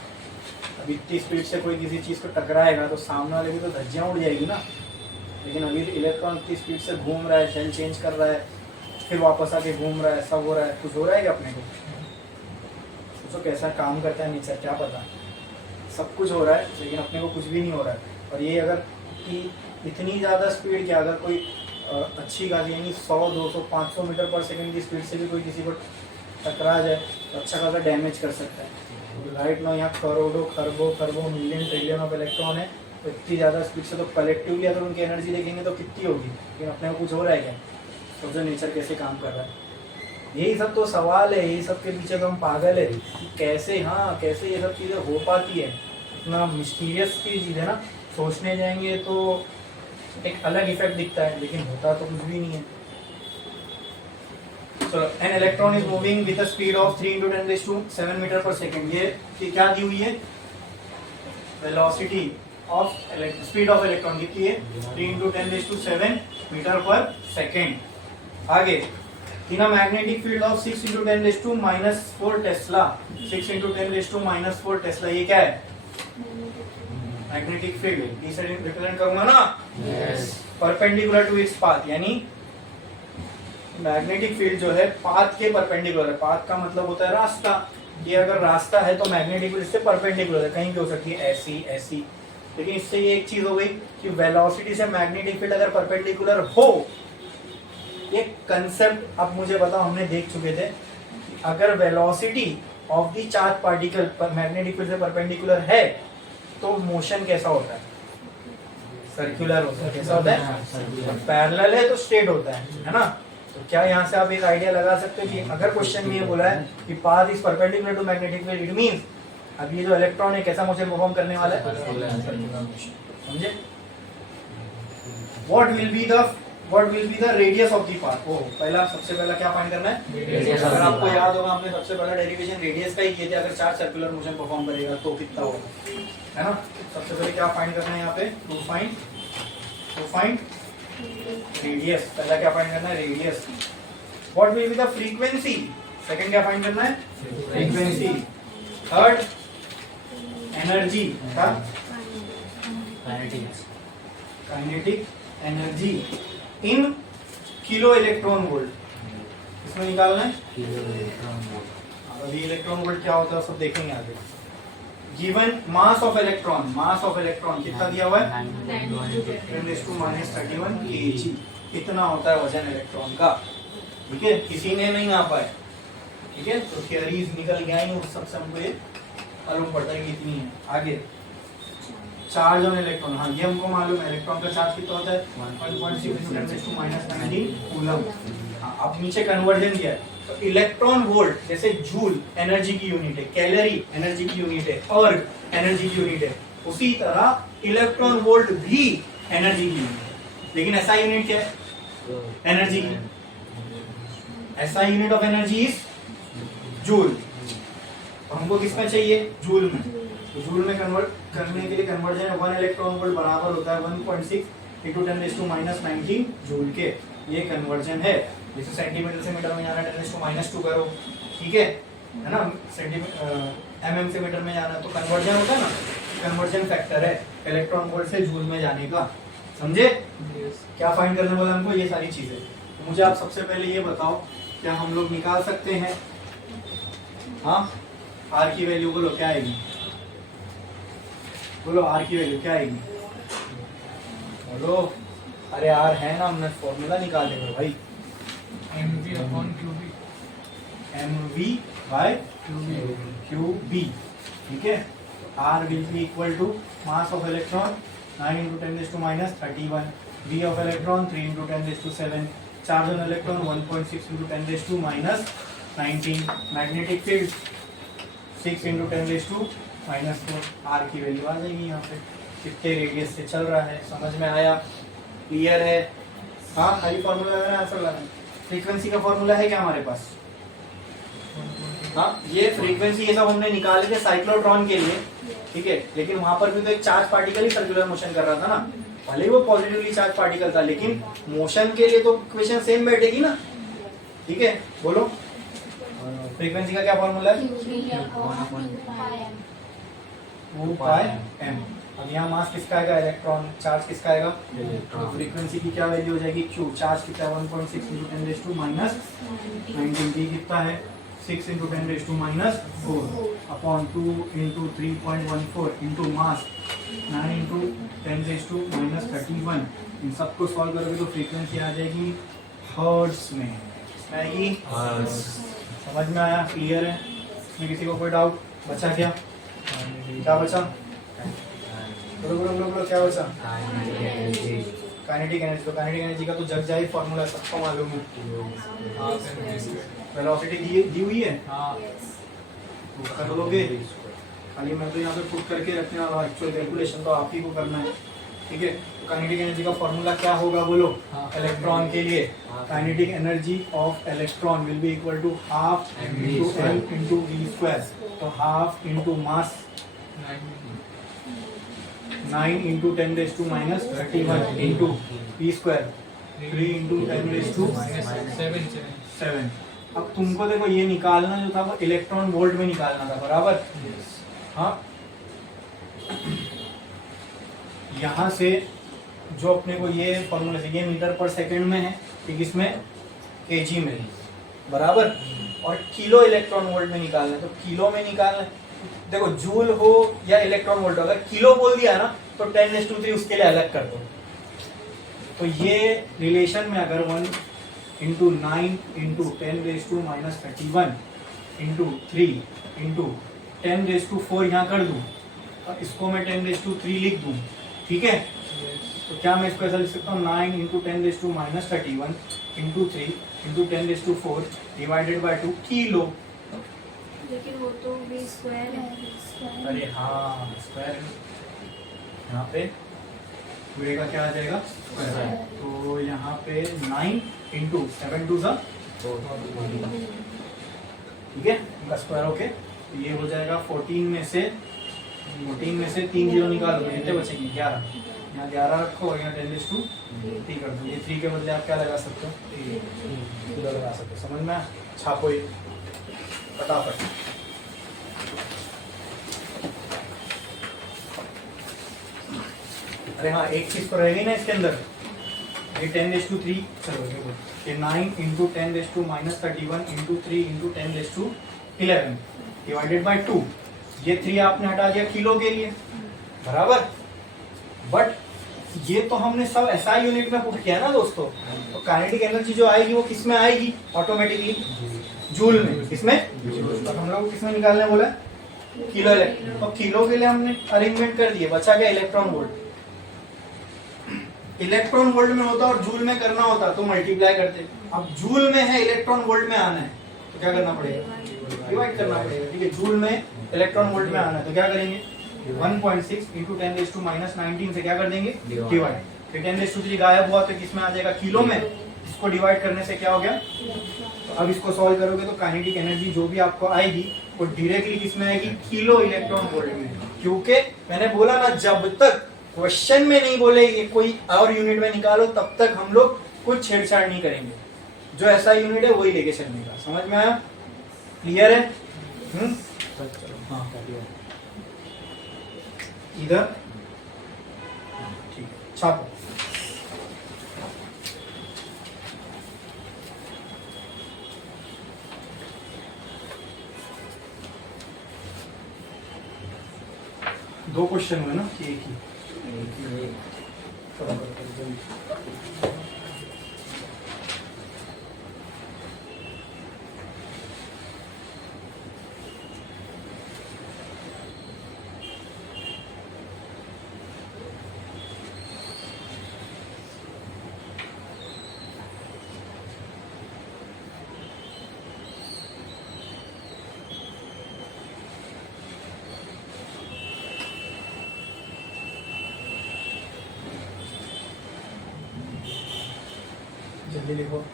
अब इतनी स्पीड से कोई किसी चीज़ को टकराएगा तो सामने वाले की तो धज्जियाँ उड़ जाएगी ना। लेकिन अभी इलेक्ट्रॉन इतनी स्पीड से घूम रहा है, शेल चेंज कर रहा है, फिर वापस आके घूम रहा है, सब हो रहा है। कुछ हो रहा है क्या अपने को? सोचो कैसा काम करता है नेचर, क्या पता। सब कुछ हो रहा है लेकिन अपने को कुछ भी नहीं हो रहा है। और ये अगर कि इतनी ज़्यादा स्पीड, क्या अगर कोई अच्छी गाड़ी यानी 100, 200, 500 मीटर पर सेकंड की स्पीड से भी कोई किसी को टकरा जाए तो अच्छा खासा डैमेज कर सकता है। राइट नाउ यहाँ करोड़ों खरबों मिलियन ट्रिलियन ऑफ इलेक्ट्रॉन है, तो इतनी ज़्यादा स्पीड से तो कलेक्टिवली अगर उनकी एनर्जी देखेंगे तो कितनी होगी। लेकिन अपने को कुछ हो रहा है क्या? सोचो नेचर कैसे काम कर रहा है। यही सब तो सवाल है, यही सब के पीछे तो हम पागल है कि कैसे, हाँ कैसे ये सब चीज़ें हो पाती है। इतना मिस्टीरियस की चीज़ है ना, सोचने जाएंगे तो एक अलग इफेक्ट दिखता है लेकिन होता तो कुछ भी नहीं है। चलो, an electron is moving with a speed of 3 × 10⁷ metre per second. ये क्या दी हुई है? Velocity of speed of electron कितनी है? 3 × 10⁷ मीटर पर सेकेंड। आगे, in a magnetic field of 6 × 10⁻⁻4 Tesla. 6 × 10⁻⁻4 Tesla, ये क्या है? Magnetic field. इसे रिप्रेजेंट करूंगा ना, परपेंडिकुलर टू इट्स पाथ, यानी मैग्नेटिक फील्ड जो है पाथ के परपेंडिकुलर है। पाथ का मतलब होता है रास्ता। ये अगर रास्ता है तो मैग्नेटिक फील्ड इससे परपेंडिकुलर है, कहीं भी हो सकती है, ऐसी। लेकिन इससे ये एक चीज हो गई कि वेलोसिटी से मैग्नेटिक फील्ड अगर परपेंडिकुलर हो, ये कंसेप्ट अब मुझे बताओ, हमने देख चुके थे। अगर velocity of the charge particle magnetic field से परपेंडिकुलर है तो मोशन कैसा होता है? सर्कुलर होता है। कैसा होता है? पैरेलल है तो स्ट्रेट होता है ना। तो क्या यहाँ से आप एक आइडिया लगा सकते हैं कि अगर क्वेश्चन में ये बोला है कि path is perpendicular to magnetic field, it means अब ये जो इलेक्ट्रॉन है कैसा मोशन परफॉर्म करने वाला है? समझे? What will be the radius of the path? सबसे पहला क्या फाइंड करना है? अगर आपको याद होगा हमने सबसे पहला डेरिवेशन रेडियस का ही किया था। अगर चार्ज सर्कुलर मोशन परफॉर्म करेगा तो कितना होगा, है ना। सबसे पहले क्या फाइंड करना है यहाँ पे? To find radius. पहला क्या फाइंड करना है? Radius. What will be the frequency? Second क्या फाइंड करना है? फ्रीक्वेंसी। थर्ड एनर्जी का kinetic energy in kilo electron volt, इसमें निकालना है अभी इलेक्ट्रॉन वोल्ट क्या होता है सब देखेंगे आगे। गिवन मास ऑफ इलेक्ट्रॉन कितना दिया हुआ है? 10⁻31 kg। कितना होता है वजन इलेक्ट्रॉन का? ठीक है, किसी ने नहीं नापा है, ठीक है, तो थियरीज निकल गया ही, उस सबसे हमको ये मालूम पड़ता है कि इतनी है। आगे, चार्ज ऑन इलेक्ट्रॉन, हाँ ये हमको मालूम है, इलेक्ट्रॉन का चार्ज कितना होता है? 1.6 × 10⁻⁻19 कूलम। हाँ, अब नीचे कन्वर्जन दिया है, तो इलेक्ट्रॉन वोल्ट जैसे जूल एनर्जी की यूनिट है, कैलोरी एनर्जी की यूनिट है, अर्ग एनर्जी की यूनिट है, उसी तरह इलेक्ट्रॉन वोल्ट भी एनर्जी की यूनिट है। लेकिन ऐसा यूनिट क्या है? एनर्जी की। ऐसा unit of energy is joule. और हमको किसमें चाहिए? जूल में। तो जूल में कन्वर्ट करने के लिए कन्वर्जन है 1 इलेक्ट्रॉन वोल्ट बराबर होता है 1.6 × 10⁻19 जूल के। ये कन्वर्जन है। जैसे सेंटीमीटर से मीटर में जाना है 10⁻2 करो, ठीक है ना। mm से मीटर में जाना है तो कन्वर्जन होता है ना, कन्वर्जन फैक्टर है इलेक्ट्रॉन वोल्ट से जूल में जाने का। समझे? क्या फाइंड करने वाला हमको? ये सारी चीजें। तो मुझे आप सबसे पहले ये बताओ, क्या हम लोग निकाल सकते हैं? हाँ, आर की वैल्यू बोलो क्या आएगी? बोलो आर की वैल्यू क्या आएगी? बोलो अरे यार है ना, हमने फॉर्मूला निकाले हुए भाई, mv upon qb mv by qb, ठीक है। r will be equal to mass of electron 9 into 10 raised to minus 31, v of electron 3 into 10 raised to 7, charge on electron 1.6 into 10 raised to minus 19, magnetic field 6 into 10 raised to minus 4, r की वैल्यू आ जाएगी यहाँ पे, कितने रेडियस से चल रहा है, समझ में आया, क्लियर है। हाँ, खाली फॉर्मूला में आंसर लाना है। फ्रीक्वेंसी का फॉर्मूला है क्या हमारे पास? हाँ, ये फ्रीक्वेंसी ये सब हमने निकाले थे साइक्लोट्रॉन के लिए, ठीक है, लेकिन वहां पर भी तो एक चार्ज पार्टिकल ही सर्कुलर मोशन कर रहा था ना, भले ही वो पॉजिटिवली चार्ज पार्टिकल था, लेकिन मोशन के लिए तो इक्वेशन सेम बैठेगी ना, ठीक है। बोलो फ्रीक्वेंसी का क्या फॉर्मूला है? 2 पाई m। अब यहाँ मास किसका आएगा? इलेक्ट्रॉन। चार्ज किसका आएगा? तो फ्रीक्वेंसी की क्या वैल्यू हो जाएगी? q। चार्ज कितना है? 1.6 into 10 raised to minus 19। b कितना है? 6 into 10 raised to minus 4 upon 2 into 3.14 into mass 9 into 10 raised to minus 31। इन सबको सॉल्व करोगे तो फ्रीक्वेंसी आ जाएगी हर्ट्ज में। किसमें आएगी? समझ में आया? क्लियर है? इसमें किसी को कोई डाउट बचा क्या? क्या बचा? बोलो बोलो बोलो बोलो, क्या बचा? Kinetic energy. तो काइनेटिक एनर्जी का तो जग जाए फॉर्मूला सबको मालूम है। वेलोसिटी दी हुई है, कर लोगे, खाली मैं तो यहाँ पे पुट करके रखने वाला, एक्चुअल कैलकुलेशन तो आप ही को करना है, ठीक है। तो काइनेटिक एनर्जी का फॉर्मूला क्या होगा बोलो? इलेक्ट्रॉन के लिए kinetic energy of electron will be equal to half into L into V square. तो half into mass 9 into 10 raised to minus 31 into p square 3 into 10 raised to 7। अब तुमको देखो ये निकालना जो था वो इलेक्ट्रॉन वोल्ट में निकालना था, बराबर? हाँ, यहाँ से जो अपने को ये फॉर्मूला से, ये मीटर पर सेकंड में है, ठीक, इसमें केजी में, बराबर, और किलो इलेक्ट्रॉन वोल्ट में निकालना है, तो किलो में निकालना है। देखो जूल हो या इलेक्ट्रॉन वोल्ट, अगर किलो बोल दिया ना तो 10⁻³ उसके लिए अलग कर दो। तो ये रिलेशन में अगर 1 into 9 into 10⁻³ into 3 into 10⁻⁴ यहाँ कर दूं और इसको मैं 10⁻³ लिख दूं, ठीक है। तो क्या मैं इसको ऐसा लिख सकता हूँ? 9 into 10⁻³ into 3 into 10⁻⁴ divided by 2 kilo. लेकिन वो तो v स्क्वायर है। अरे हाँ, स्क्वायर यहाँ पे पूरे का क्या आ जाएगा? स्क्वायर। तो यहाँ पे 9 into 7 2 ठीक है, इनका स्क्वायर होके तो ये हो जाएगा 14 में से 3 जीरो निकालो, कितने बचेंगे? 11। यहाँ 11 रखो और यहाँ 10⁻³ कर दो। ये 3 के बदले आप क्या लगा सकते हो? 3 लगा सकते हो। समझ में? छापो ये फटाफट। अरे हाँ, एक चीज तो रहेगी ना इसके अंदर, ये 10⁻³ चलो ये 9 into 10⁻³ into 3 into 10⁻11 divided by 2। ये 3 आपने हटा दिया किलो के लिए, बराबर, बट ये तो हमने सब एसआई यूनिट में पुट किया ना दोस्तों। तो काइनेटिक एनर्जी जो आएगी वो किस में आएगी? ऑटोमेटिकली जूल में। किसमें? तो हम लोग किसमें निकालने बोला? Kilo electron. तो किलो के लिए हमने अरेंजमेंट कर दिए, बचा गया इलेक्ट्रॉन वोल्ट। इलेक्ट्रॉन वोल्ट में होता और जूल में करना होता तो मल्टीप्लाई करते। अब जूल में है, इलेक्ट्रॉन वोल्ट में आना है तो क्या करना पड़ेगा? डिवाइड करना पड़ेगा, ठीक है। जूल में इलेक्ट्रॉन वोल्ट में आना है तो क्या करेंगे? 1.6 into 10⁻⁻19 से क्या कर देंगे? डिवाइड। फिर 10⁻³ गायब हुआ तो किसमें आ जाएगा? किलो में। इसको डिवाइड करने से क्या हो गया? तो अब इसको सॉल्व करोगे तो काइनेटिक एनर्जी जो भी आपको आएगी वो डायरेक्टली किसमें आएगी? किलो इलेक्ट्रॉन वोल्ट में। क्योंकि मैंने बोला ना, जब तक क्वेश्चन में नहीं बोलेगी कोई और यूनिट में निकालो तब तक हम लोग कुछ छेड़छाड़ नहीं करेंगे। जो ऐसा यूनिट है वही लेके चलने का। समझ में आया? क्लियर है? हाँ, इधर ठीक है, छापो। दो क्वेश्चन हुए ना कि एक ही? जल्दी लिखो।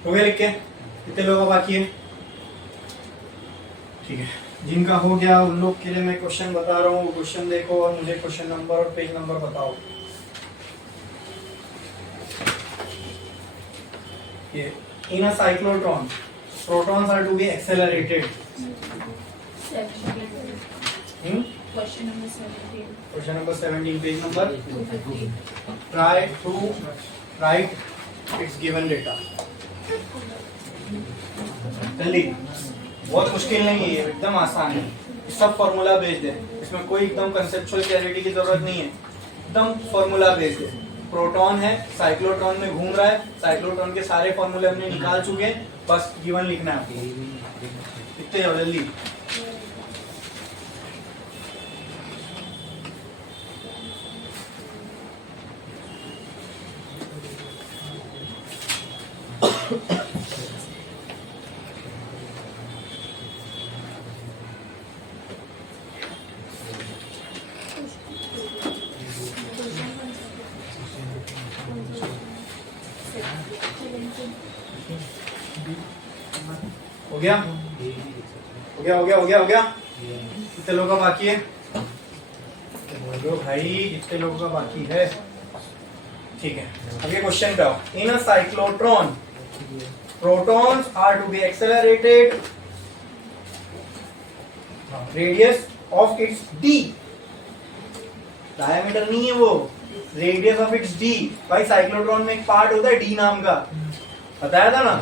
हो गया लिख के? कितने लोगों का बाकी है? ठीक है, जिनका हो गया उन लोग के लिए मैं क्वेश्चन बता रहा हूँ। क्वेश्चन देखो और मुझे क्वेश्चन नंबर और पेज नंबर बताओ। ये इन a cyclotron protons are to be accelerated. Question number 17. Question number 17, page number 250. try to write its given data. जल्दी, बहुत मुश्किल नहीं है, ये एकदम आसान है। सब फॉर्मूला बेस्ड है, इसमें कोई एकदम कंसेप्चुअल क्लैरिटी की जरूरत नहीं है, एकदम फॉर्मूला बेस्ड है। प्रोटॉन है, साइक्लोट्रॉन में घूम रहा है, साइक्लोट्रॉन के सारे फॉर्मूले हमने निकाल चुके हैं, बस गिवन लिखना है आपको। लिखते जाओ जल्दी। हो गया हो गया हो गया हो गया हो गया। कितने लोगों का बाकी है? बोलो भाई, कितने लोगों का बाकी है? ठीक है, अब ये क्वेश्चन पे आओ। In a cyclotron protons are to be accelerated radius of its D. Diameter नहीं है वो, रेडियस ऑफ इट्स डी। भाई साइक्लोट्रॉन में एक पार्ट होता है डी नाम का, बताया था ना।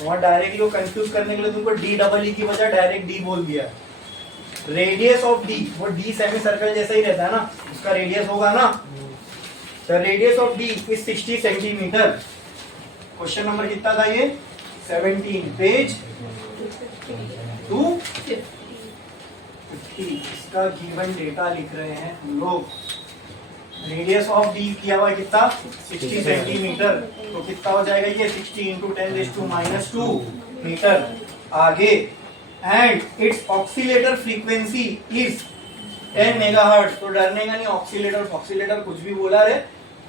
वहां डायरेक्टली को कंफ्यूज करने के लिए तुमको डी डबल ई की बजाय डायरेक्ट डी बोल दिया। रेडियस ऑफ डी, वो डी सेमी सर्कल जैसा ही रहता है ना, उसका रेडियस होगा ना। The radius of D is 60 centimetre. Question number कितना था ये? 17, पेज 250। इसका गिवन डेटा लिख रहे हैं हम लोग। रेडियस ऑफ डी किया हुआ कितना? 60 सेंटीमीटर। तो कितना हो जाएगा ये? 60 इंटू 10⁻² मीटर। आगे, and it's oscillator frequency is 10 megahertz. तो डरने का नहीं, ऑक्सीलेटर कुछ भी बोला रे,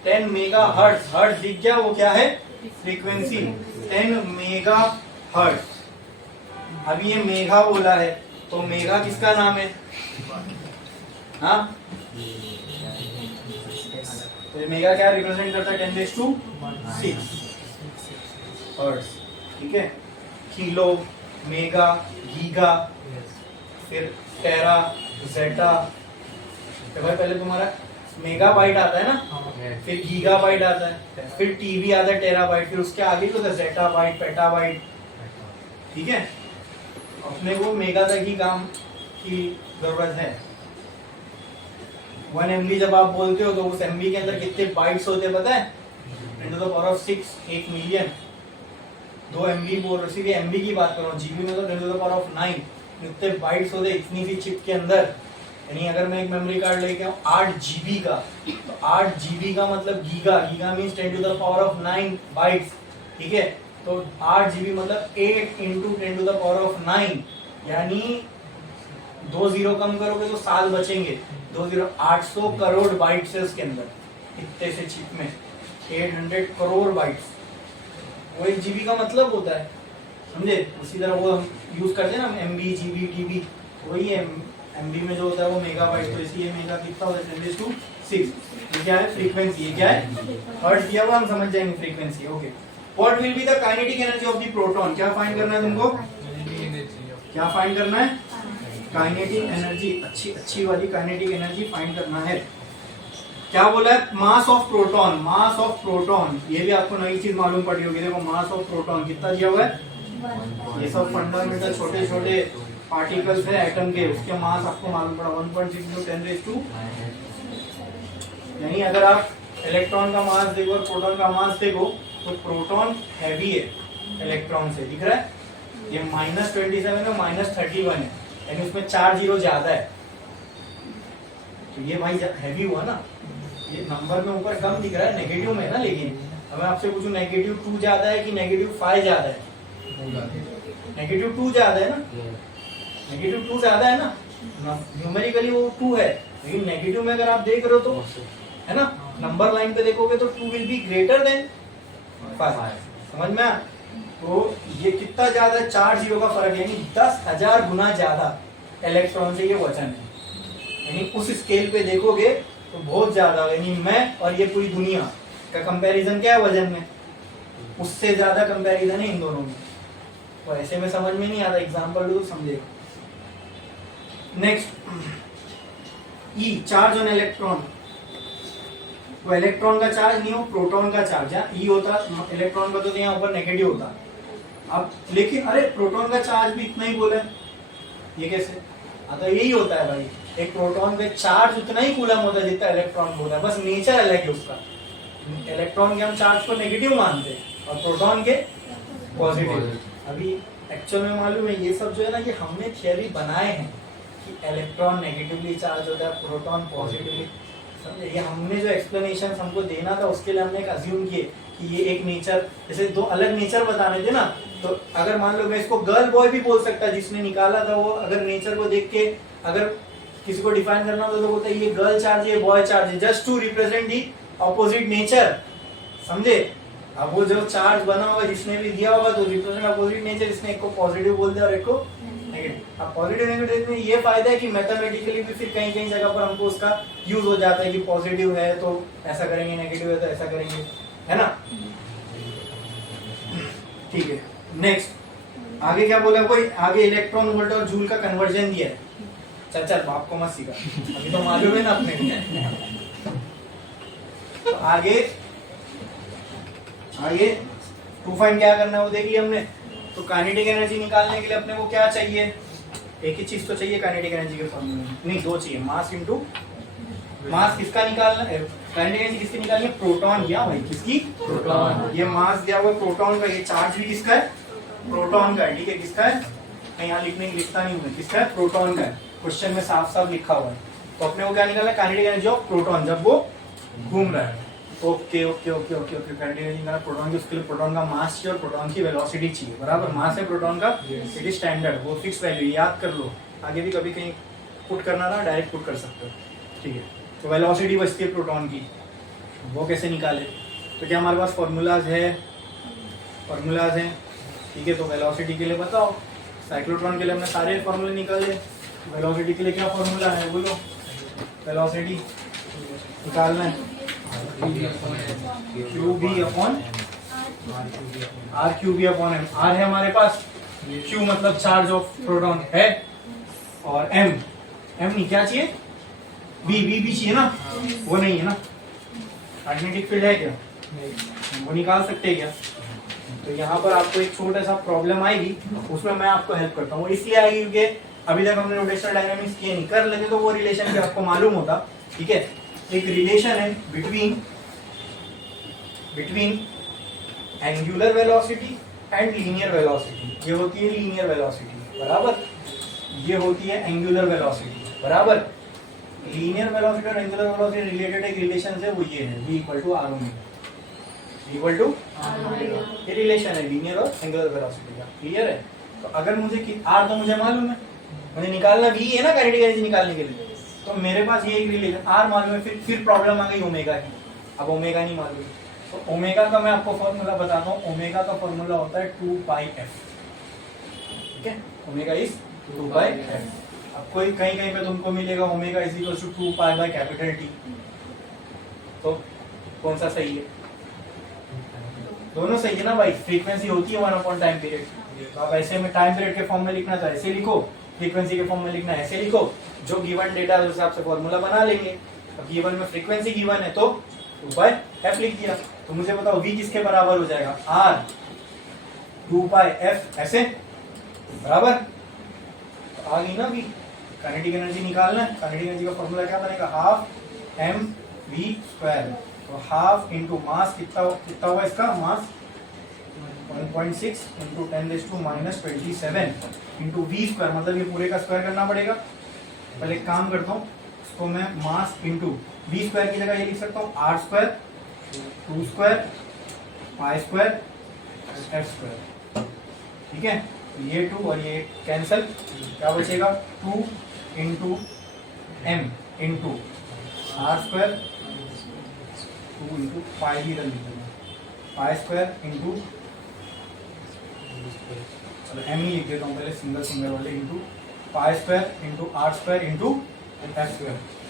10 मेगाहर्ट्ज। हर्ट्ज दिख गया, वो क्या है? Frequency 10 megahertz. अभी ये मेगा बोला है, तो मेगा किसका नाम है? हाँ, तो मेगा क्या रिप्रेजेंट करता है? 10⁶ हर्ट्ज। ठीक है, किलो, मेगा, गीगा, फिर टेरा, जेटा। तो भाई पहले तुम्हारा मेगाबाइट आता है ना, फिर गीगाबाइट आता है, फिर टीबी आता है टेराबाइट, फिर उसके आगे तो जेटाबाइट, पेटाबाइट। ठीक है, अपने को मेगा तक ही काम की जरूरत है। 1 MB जब आप बोलते हो तो उस MB के अंदर कितने बाइट्स होते हैं पता है? 10⁶, 1 मिलियन। 2 MB बोल रहे, सिर्फ MB की बात कर रहा हूँ, जीबी में तो 10⁹ इतने बाइट्स होते इतनी सी चिप के अंदर। यानी अगर मैं एक मेमोरी कार्ड लेके आऊँ 8 GB का, तो 8 GB का मतलब गीगा, गीगा मीन्स 10⁹ बाइट्स। ठीक है, तो 8 GB मतलब 8 × 10⁹, यानी 2 0 कम करोगे तो 7 बचेंगे। 800 करोड़ बाइट्स है उसके अंदर, इतने से चिप में 800 करोड़ बाइट्स। वो 1 GB का मतलब होता है, समझे? उसी तरह वो हम यूज करते हैं ना MB, GB, TB, वही है। MB में जो होता है वो मेगाबाइट, तो इसलिए मेगा कितना होता है? 10⁶। ये क्या है? फ्रीक्वेंसी। ये क्या है? हर्ट्ज दिया हुआ, हम समझ जाएंगे frequency. Okay, what will be the kinetic energy of the proton? क्या फाइंड करना है तुमको? क्या फाइंड करना है? काइनेटिक एनर्जी, अच्छी वाली काइनेटिक एनर्जी फाइंड करना है। क्या बोला है? Mass of proton. Mass of proton, ये भी आपको नई चीज मालूम पड़ी होगी। देखो मास ऑफ प्रोटॉन कितना दिया हुआ है? ये सब फंडामेंटल छोटे छोटे पार्टिकल्स है एटम के, उसके मास आपको मालूम पड़ा 1.6 × 10⁻²। यानी अगर आप इलेक्ट्रॉन का मास देखो और प्रोटॉन का मास देखो तो प्रोटॉन हैवी है इलेक्ट्रॉन से, दिख रहा है? ये -27 है, -31 है, यानी उसमें 4 जीरो ज्यादा है। तो ये भाई हैवी हुआ ना, ये नंबर में ऊपर कम दिख रहा है, नेगेटिव में है ना। लेकिन अब मैं आपसे पूछूं -2 ज्यादा है कि -5 ज्यादा है? -2 ज्यादा है ना, -2 ज्यादा है ना। न्यूमेरिकली वो 2 है, लेकिन नेगेटिव में अगर आप देख रहे हो तो है ना, नंबर लाइन पे देखोगे तो 2 विल बी ग्रेटर देन 5। समझ में आया? तो ये कितना ज्यादा है? 4 जीरो का फर्क, यानी 10,000 गुना ज्यादा इलेक्ट्रॉन से ये वजन है। यानी उस स्केल पे देखोगे तो बहुत ज्यादा, यानी मैं और ये पूरी दुनिया का कंपैरिजन क्या है वजन में, उससे ज्यादा कंपैरिजन है इन दोनों में। तो ऐसे में समझ में नहीं आता, एग्जांपल दो तो समझेगा। Next, E, charge on electron. वो इलेक्ट्रॉन का चार्ज नहीं हो, प्रोटॉन का चार्ज है। ई होता इलेक्ट्रॉन का, तो यहाँ ऊपर नेगेटिव होता। अब लेकिन अरे प्रोटॉन का चार्ज भी इतना ही बोला है, ये कैसे? तो यही होता है भाई, एक प्रोटॉन का चार्ज उतना ही कूलम होता है जितना इलेक्ट्रॉन होता है, बस नेचर अलग है उसका। इलेक्ट्रॉन के हम चार्ज को नेगेटिव मानते हैं और प्रोटॉन के पॉजिटिव। अभी एक्चुअल में मालूम है ये सब जो है ना, ये हमने थियरी बनाए हैं कि इलेक्ट्रॉन नेगेटिवली चार्ज होता है, प्रोटॉन पॉजिटिवली। समझे? ये हमने जो एक्सप्लेनेशन हमको देना था उसके लिए हमने एक अज्यूम किए कि ये एक नेचर, जैसे 2 अलग नेचर बताने थे ना, तो अगर मान लो मैं इसको गर्ल बॉय भी बोल सकता है, जिसने निकाला था वो, अगर नेचर को देख के अगर किसी को डिफाइन करना हो तो बोलता है ये गर्ल चार्ज है, ये बॉय चार्ज है, just to represent the opposite nature. समझे? अब वो जो चार्ज बना होगा जिसने भी दिया होगा तो रिप्रेजेंट अपोजिट नेचर, इसने एक को पॉजिटिव बोल दिया और एक को नेगेटिव। अब पॉजिटिव नेगेटिव में ये फायदा है कि मैथमेटिकली भी फिर कहीं कहीं जगह पर हमको उसका यूज हो जाता है कि पॉजिटिव है तो ऐसा करेंगे, नेगेटिव है तो ऐसा करेंगे, है ना? ठीक है, नेक्स्ट आगे क्या बोला कोई? आगे इलेक्ट्रॉन वोल्ट और जूल का कन्वर्जन दिया है। चल चल बाप को मत सिखा, अभी तो मालूम है ना अपने। तो आगे टू फाइंड क्या करना है वो देखिए हमने। तो काइनेटिक एनर्जी निकालने के लिए अपने को क्या चाहिए? एक ही चीज तो चाहिए काइनेटिक एनर्जी के फॉर्मूले में, नहीं 2 चाहिए, मास इनटू मास। किसका निकालना है काइनेटिक एनर्जी? किसकी निकालनी है? प्रोटॉन। या भाई किसकी? प्रोटॉन। ये मास दिया हुआ प्रोटॉन का, ये चार्ज भी किसका है? प्रोटॉन का है। ठीक है, किसका है? यहाँ लिखता नहीं हूँ, किसका है? प्रोटॉन का है। क्वेश्चन में साफ साफ लिखा हुआ है। तो अपने को क्या निकालना है? काइनेटिक एनर्जी ऑफ प्रोटॉन जब वो घूम रहा है। Okay okay okay okay okay kinetic energy निकालना प्रोटॉन की, उसके लिए प्रोटॉन का मास चाहिए और प्रोटॉन की वेलोसिटी चाहिए। बराबर, मास है प्रोटॉन का, इट इज स्टैंडर्ड, वो फिक्स वैल्यू याद कर लो। आगे भी कभी कहीं पुट करना ना, डायरेक्ट पुट कर सकते हो। ठीक है, तो वेलोसिटी बचती है प्रोटॉन की, वो कैसे निकाले? तो क्या हमारे पास फॉर्मूलाज हैं? ठीक है, तो वेलोसिटी के लिए बताओ साइक्लोट्रॉन के लिए हमने सारे फॉर्मूले निकाले। वेलोसिटी के लिए क्या फॉर्मूला है बोलो? वेलोसिटी निकालना है Q B upon R, Q B upon M. R है हमारे पास, क्यू मतलब चार्ज ऑफ प्रोटॉन है, और एम नहीं क्या चाहिए? बी भी चाहिए ना, वो नहीं है ना। मैग्नेटिक फील्ड है क्या? वो निकाल सकते हैं क्या? तो यहाँ पर आपको एक छोटा सा प्रॉब्लम आएगी, उसमें मैं आपको हेल्प करता हूँ। इसलिए आएगी क्योंकि अभी तक हमने रोटेशनल डायनामिक्स किए नहीं, कर लेते तो वो रिलेशन भी आपको मालूम होता। ठीक है, एक रिलेशन है between angular velocity and linear velocity. ये होती है लीनियर वेलोसिटी बराबर, ये होती है एंगुलर वेलोसिटी बराबर। लीनियर वेलोसिटी और एंगुलर वेलोसिटी रिलेटेड एक रिलेशन है, वो ये है v equal to R omega. ये रिलेशन है लीनियर और एंगुलर वेलोसिटी का। क्लियर है? तो अगर मुझे आर तो मुझे मालूम है, मुझे निकालना भी है ना काइनेटिक एनर्जी निकालने के लिए, तो मेरे पास ये एक रिलेशन आर मालूम है। फिर प्रॉब्लम आ गई ओमेगा की। अब ओमेगा नहीं मालूम, तो ओमेगा का मैं आपको फॉर्मूला बताता हूँ। ओमेगा का फॉर्मूला होता है 2πf। ठीक है, ओमेगा इज 2πf। अब कोई कहीं पे तुमको मिलेगा omega is equal to 2π by capital T, तो कौन सा सही है? दोनों सही है ना भाई। फ्रीक्वेंसी होती है 1 टाइम पीरियड। तो आप ऐसे में टाइम पीरियड के फॉर्म में लिखना तो ऐसे लिखो, फ्रीक्वेंसी के फॉर्म में लिखना ऐसे लिखो। जो गिवन डेटा उस हिसाब से फॉर्मूला बना लेंगे। अब गिवन में फ्रीक्वेंसी गिवन है तो 2πf लिख दिया। तो मुझे बताओ v किसके बराबर हो जाएगा? r 2πf ऐसे बराबर। तो आ गई ना v। काइनेटिक एनर्जी निकालना है। काइनेटिक एनर्जी का फॉर्मूला क्या बनेगा? Half mv²। तो हाफ इंटू मास कितना हुआ इसका? मास 1.6 इंटू 10⁻⁻27 इंटू v² मतलब ये पूरे का स्क्वायर करना पड़ेगा। पहले एक काम करता हूँ, इसको मैं मास इंटू v² की जगह ये लिख सकता हूँ r², 2² π² f²। ठीक है, ये 2 और ये कैंसल, क्या बचेगा? 2 into m into r², 2 into पाई भी लिख देंगे, π² इंटू, चलो m ही लिख देता हूँ पहले सिंगल वाले, into π² into r² into f²।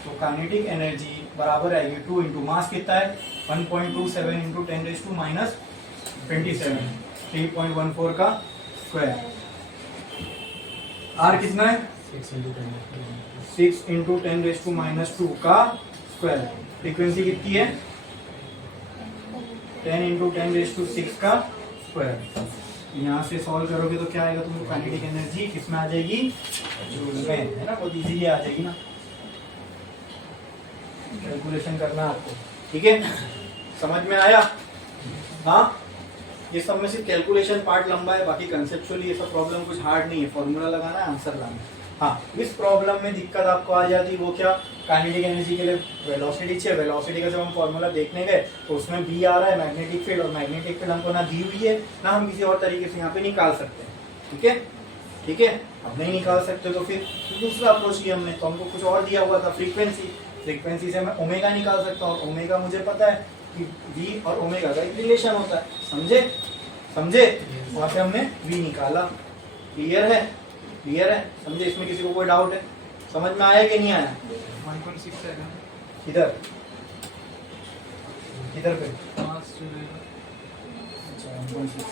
तो काइनेटिक एनर्जी बराबर आएगी 2 इंटू मास कितना है? 1.27 इंटू 10⁻⁻27 3.14 का स्क्वायर। r कितना है? 6 इंटू 10⁻⁻2 का स्क्वायर। फ्रीक्वेंसी कितनी है? 10 इंटू 10⁻6 का स्क्वायर। यहाँ से सॉल्व करोगे तो क्या आएगा? तुमको काइनेटिक एनर्जी किसमें आ जाएगी? जूल में, है ना? बहुत इजीली आ जाएगी ना। कैलकुलेशन करना आपको, ठीक है? समझ में आया? हाँ, ये सब में सिर्फ कैलकुलेशन पार्ट लंबा है, बाकी कंसेप्चुअली ये सब प्रॉब्लम कुछ हार्ड नहीं है। फॉर्मूला लगाना है, आंसर लाना है। हाँ, इस प्रॉब्लम में दिक्कत आपको आ जाती है वो क्या? काइनेटिक एनर्जी के लिए वेलोसिटी चाहिए। वेलोसिटी का जब हम फॉर्मूला देखने गए तो उसमें बी आ रहा है मैग्नेटिक फील्ड, और मैग्नेटिक फील्ड हमको ना दी हुई है ना हम किसी और तरीके से यहाँ पे निकाल सकते हैं। ठीक है, ठीक है। अब नहीं निकाल सकते तो फिर दूसरा अप्रोच लिया हमने, तो हमको कुछ और दिया हुआ था फ्रीक्वेंसी से मैं ओमेगा निकाल सकता हूँ। ओमेगा मुझे पता है कि v और ओमेगा का एक रिलेशन होता है। समझे? वहां से हमने v निकाला। क्लियर है? समझे? इसमें किसी को कोई डाउट है? समझ में आया कि नहीं आया? 1.6 है ना? किधर पे? मास जो है अच्छा, 1.6।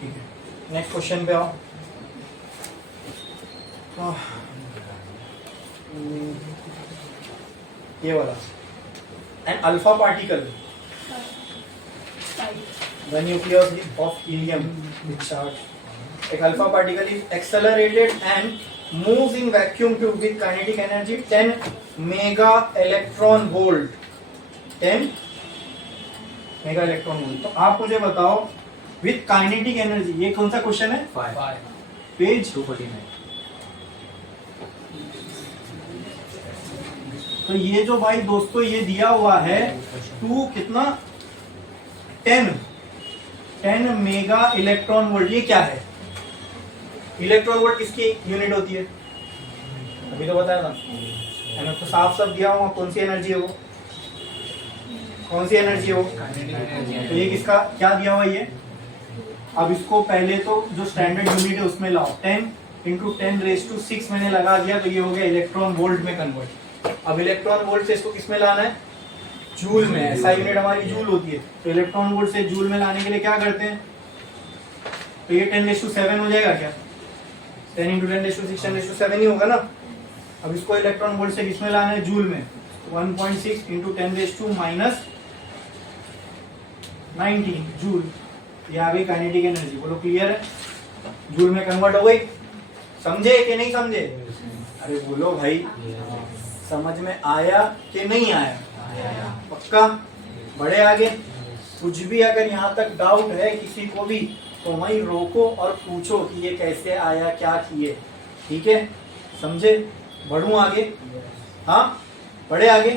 ठीक है, नेक्स्ट क्वेश्चन पे आओ। ये वाला, an alpha particle the nucleus of helium with charge. एक alpha particle is accelerated and moves in vacuum tube with kinetic energy 10 mega electron volt. 10 mega electron volt. तो आप मुझे बताओ विथ काइनेटिक एनर्जी, ये कौन सा क्वेश्चन है? 5 पेज 249। तो ये जो भाई दोस्तों ये दिया हुआ है 2 कितना 10 मेगा इलेक्ट्रॉन वोल्ट। ये क्या है? इलेक्ट्रॉन वोल्ट किसकी यूनिट होती है? अभी तो बताया था, मैंने तो साफ साफ दिया हुआ। कौन सी एनर्जी है वो? कौन सी एनर्जी है वो? तो ये किसका क्या दिया हुआ? ये अब इसको पहले तो जो स्टैंडर्ड यूनिट है उसमें लाओ, 10 इंटू 10⁶ मैंने लगा दिया, तो ये हो गया इलेक्ट्रॉन वोल्ट में कन्वर्ट। अब इलेक्ट्रॉन वोल्ट से इसको किस में लाना है, जूल में। ऐसा यूनिट हमारी जूल होती है, तो इलेक्ट्रॉन वोल्ट से जूल में लाने के लिए क्या करते हैं, तो ये 10⁻7 हो जाएगा क्या, 10 इंटू 10⁶ 10⁻7 ही होगा ना। अब इसको इलेक्ट्रॉन वोल्ट से किसमें लाना है, जूल में, 1.6 इंटू 10⁻19 जूल। ये आ गई काइनेटिक एनर्जी। बोलो क्लियर है, जूल में कन्वर्ट हो गई। समझे कि नहीं समझे, अरे बोलो भाई, समझ में आया कि नहीं आया, पक्का। बड़े आगे, कुछ भी अगर यहाँ तक डाउट है किसी को भी, तो वहीं रोको और पूछो कि ये कैसे आया, क्या किए, ठीक है, समझे। बढ़ूं आगे, हाँ बढ़े आगे,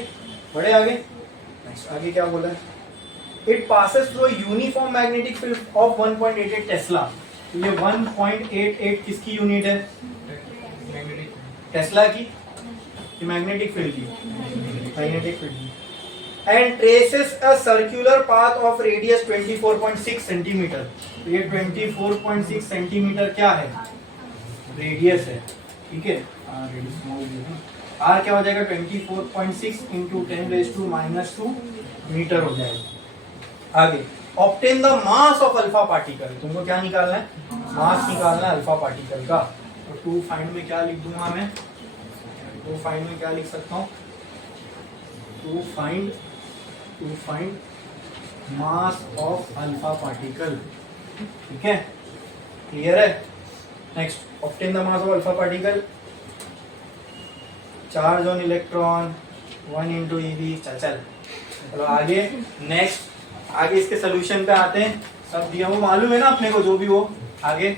बढ़े आगे। नेक्स्ट आगे क्या बोला है, it passes through uniform magnetic field of 1.88 Tesla. ये 1.88 किसकी यूनिट है, मैग्नेटिक टेस्ला की, मैग्नेटिक फील्ड की, मैग्नेटिक फील्ड की। And traces a circular path of radius 24.6 centimetre. तो ये 24.6 सेंटीमीटर क्या है, रेडियस है, ठीक है। आर क्या हो जाएगा, 24.6 इंटू 10⁻⁻² मीटर हो जाएगा। आगे, obtain the mass of alpha particle. तुमको क्या निकालना है, मास निकालना है अल्फा पार्टिकल का। तो टू फाइंड में क्या लिख दूंगा मैं, टू फाइंड में क्या लिख सकता हूँ, to find mass of alpha particle, ठीक है, क्लियर है। Next, obtain the mass of alpha particle, charge on electron 1 into eV. चल चलो आगे। नेक्स्ट, आगे इसके सोल्यूशन पे आते हैं। सब दिया वो मालूम है ना अपने को, जो भी वो आगे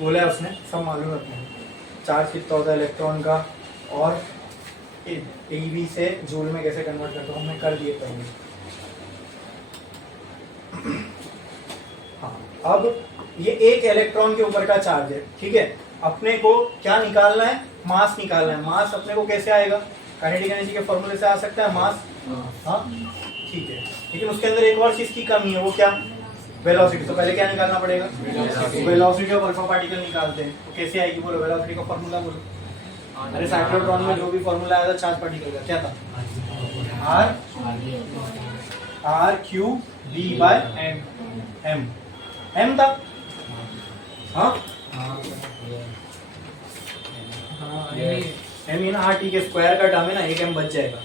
बोला है उसने सब मालूम है अपने को। चार्ज कितना होता है इलेक्ट्रॉन का, और ईवी से जूल में कैसे कन्वर्ट करते हो हमने कर दिए पहले। हाँ, अब ये एक इलेक्ट्रॉन के ऊपर का चार्ज है, ठीक है। अपने को क्या निकालना है, मास निकालना है। मास अपने को कैसे आएगा, काइनेटिक एनर्जी के फॉर्मूले से आ सकता है मास, हाँ ठीक है। लेकिन उसके अंदर एक और चीज की कमी है, वो क्या, वेलोसिटी। तो पहले क्या निकालना पड़ेगा, वेलोसिटी ऑफ अल्फा पार्टिकल निकालते हैं। तो कैसे आएगी, बोलो वेलोसिटी का फॉर्मूला बोलो। अरे साइक्लोट्रॉन में जो भी फॉर्मूला आया था चार्ज पार्टिकल का, क्या था, R Q B by M, M था, हाँ एम ही ना, आर टी के स्क्वायर का टर्म है ना, एक एम बच जाएगा,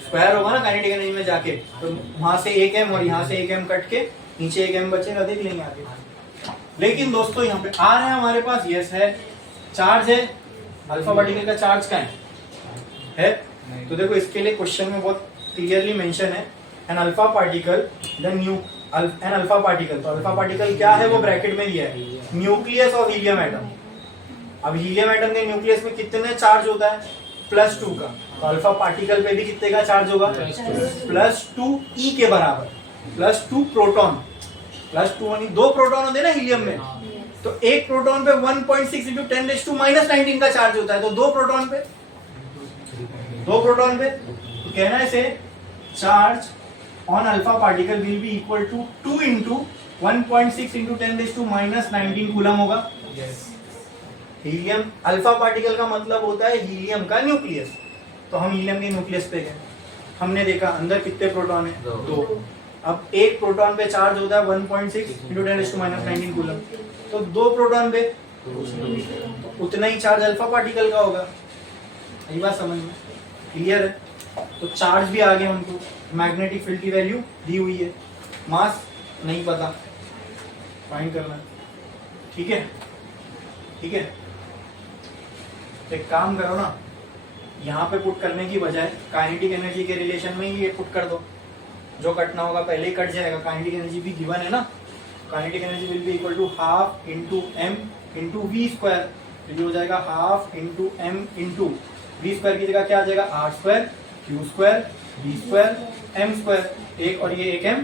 स्क्वायर होगा ना काइनेटिक एनर्जी में जाके, तो वहां से एक एम और यहाँ से एक एम कट के नीचे एक एम बचेगा, देख लेंगे आगे। लेकिन दोस्तों यहाँ पे आर है हमारे पास, यस है, चार्ज है, अल्फा पार्टिकल का चार्ज का है। तो देखो इसके लिए क्वेश्चन में बहुत क्लियरली मेंशन है, an alpha particle then an alpha particle. तो अल्फा पार्टिकल क्या है वो ब्रैकेट में दिया है, न्यूक्लियस ऑफ हीलियम एटम। अब हीलियम एटम के न्यूक्लियस में कितने चार्ज होता है, +2 का। तो अल्फा पार्टिकल पे भी कितने का चार्ज होगा, +2 ई के बराबर, +2 प्रोटॉन, +2 यानी 2 प्रोटॉन होते हैं ना हीलियम में। तो एक प्रोटॉन पे 1.6 इंटू 10⁻⁻19 का चार्ज होता है। तो दो प्रोटॉन पे तो कहना है इसे, charge on alpha particle will be equal to 2 into 1.6 into 10⁻⁻19 coulomb होगा। हीलियम अल्फा पार्टिकल का मतलब होता है हीलियम का न्यूक्लियस। तो हम हीलियम के न्यूक्लियस पे गए, हमने देखा अंदर कितने प्रोटॉन है, 2। अब एक प्रोटॉन पे चार्ज होता है 1.6 इंटू 10⁻⁻19 कूलम। तो 2 प्रोटॉन पे तो उतना ही चार्ज अल्फा पार्टिकल का होगा। यही बात समझ में क्लियर है। तो चार्ज भी आ गया हमको, मैग्नेटिक फील्ड की वैल्यू दी हुई है, मास नहीं पता, फाइंड करना, ठीक है, ठीक है। तो एक काम करो ना, यहाँ पे पुट करने की बजाय काइनेटिक एनर्जी के रिलेशन में ही ये पुट कर दो, जो कटना होगा पहले ही कट जाएगा। काइनेटिक एनर्जी भी गिवन है ना, kinetic energy will be equal to half into M into V square. ये हो जाएगा half into M into V square की जगह क्या आ जाएगा, R square Q square B square M square. एक और ये एक एम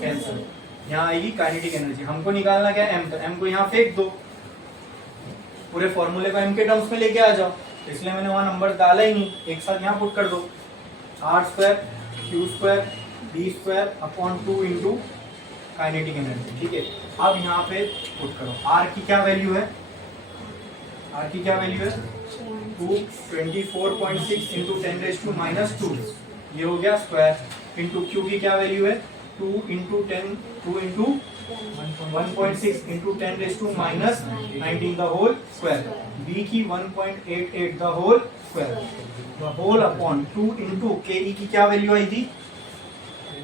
कैंसिल, यहाँ आएगी काइनेटिक एनर्जी। हमको निकालना क्या है, एम। तो एम को यहाँ फेंक दो, पूरे फॉर्मूले को एम के टर्म्स में लेके आ जाओ। इसलिए मैंने वहां नंबर डाला ही नहीं, एक साथ यहाँ पुट कर दो, R square Q square B square upon 2 into kinetic energy. ठीक है, अब यहाँ पे पुट करो आर की क्या वैल्यू है, आर की क्या वैल्यू है 224.6 इंटू 10⁻², ये हो गया स्क्वायर, इंटू क्यू की क्या वैल्यू है 2 into 1.6 into 10⁻⁻19 the whole square, B की 1.88 the whole square, the whole upon 2 into K E की क्या वैल्यू आई थी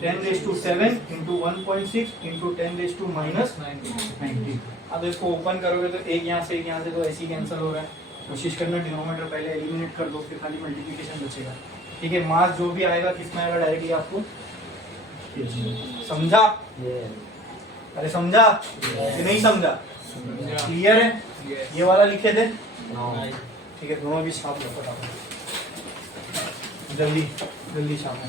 10⁻7 इंटू 1.6 इंटू 10⁻⁻19। अब इसको ओपन करोगे तो एक यहाँ से एक यहाँ से तो ऐसे ही कैंसिल हो रहा है, कोशिश करना डिनोमिनेटर पहले एलिमिनेट कर दो, फिर खाली मल्टीप्लिकेशन बचेगा। ठीक है, मास जो भी आएगा किस में आएगा डायरेक्टली आपको, समझा? अरे समझा कि नहीं समझा? क्लियर है? ये वाला लिखे थे, ठीक है, दोनों भी छाप लो फटाफट, जल्दी जल्दी छापो।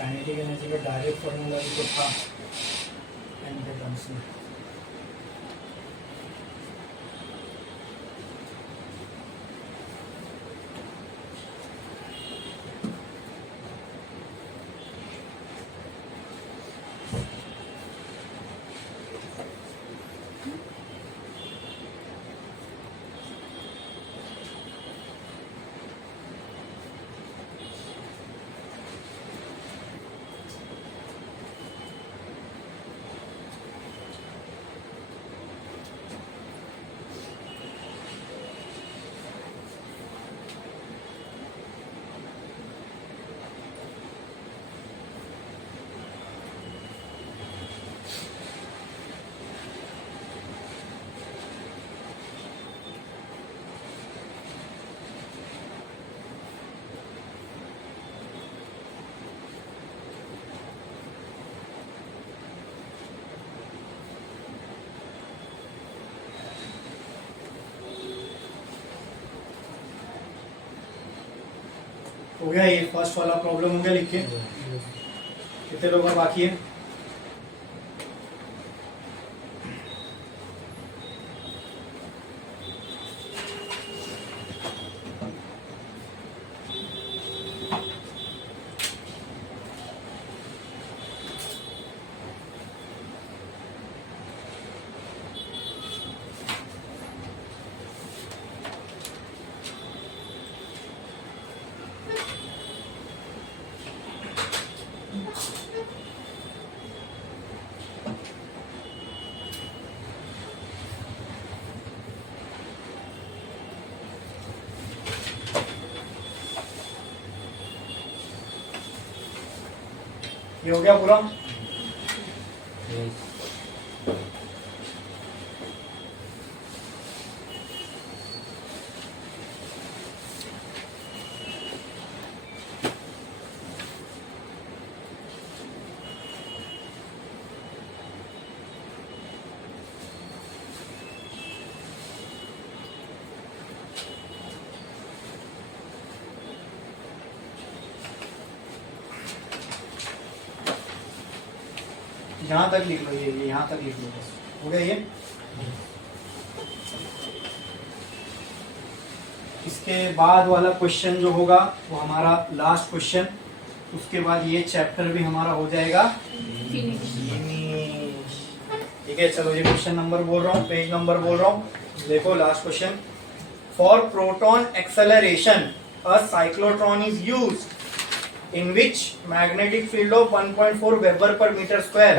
काइनेटिक एनर्जी का डायरेक्ट फॉर्मूला भी तो था एन के टर्म्स में। हो गया, ये फर्स्ट वाला प्रॉब्लम हो गया लिख के। कितने लोग बाकी है? ये हो गया पूरा? यहाँ तक लिख लो, ये यहाँ तक लिख लो बस, हो गया ये। इसके बाद वाला क्वेश्चन जो होगा वो हमारा लास्ट क्वेश्चन, उसके बाद ये चैप्टर भी हमारा हो जाएगा फिनिश। ठीक है, चलो ये क्वेश्चन नंबर बोल रहा हूँ, पेज नंबर बोल रहा हूँ, देखो last question. For proton acceleration a cyclotron is used in which magnetic field of 1.4 Weber per meter square.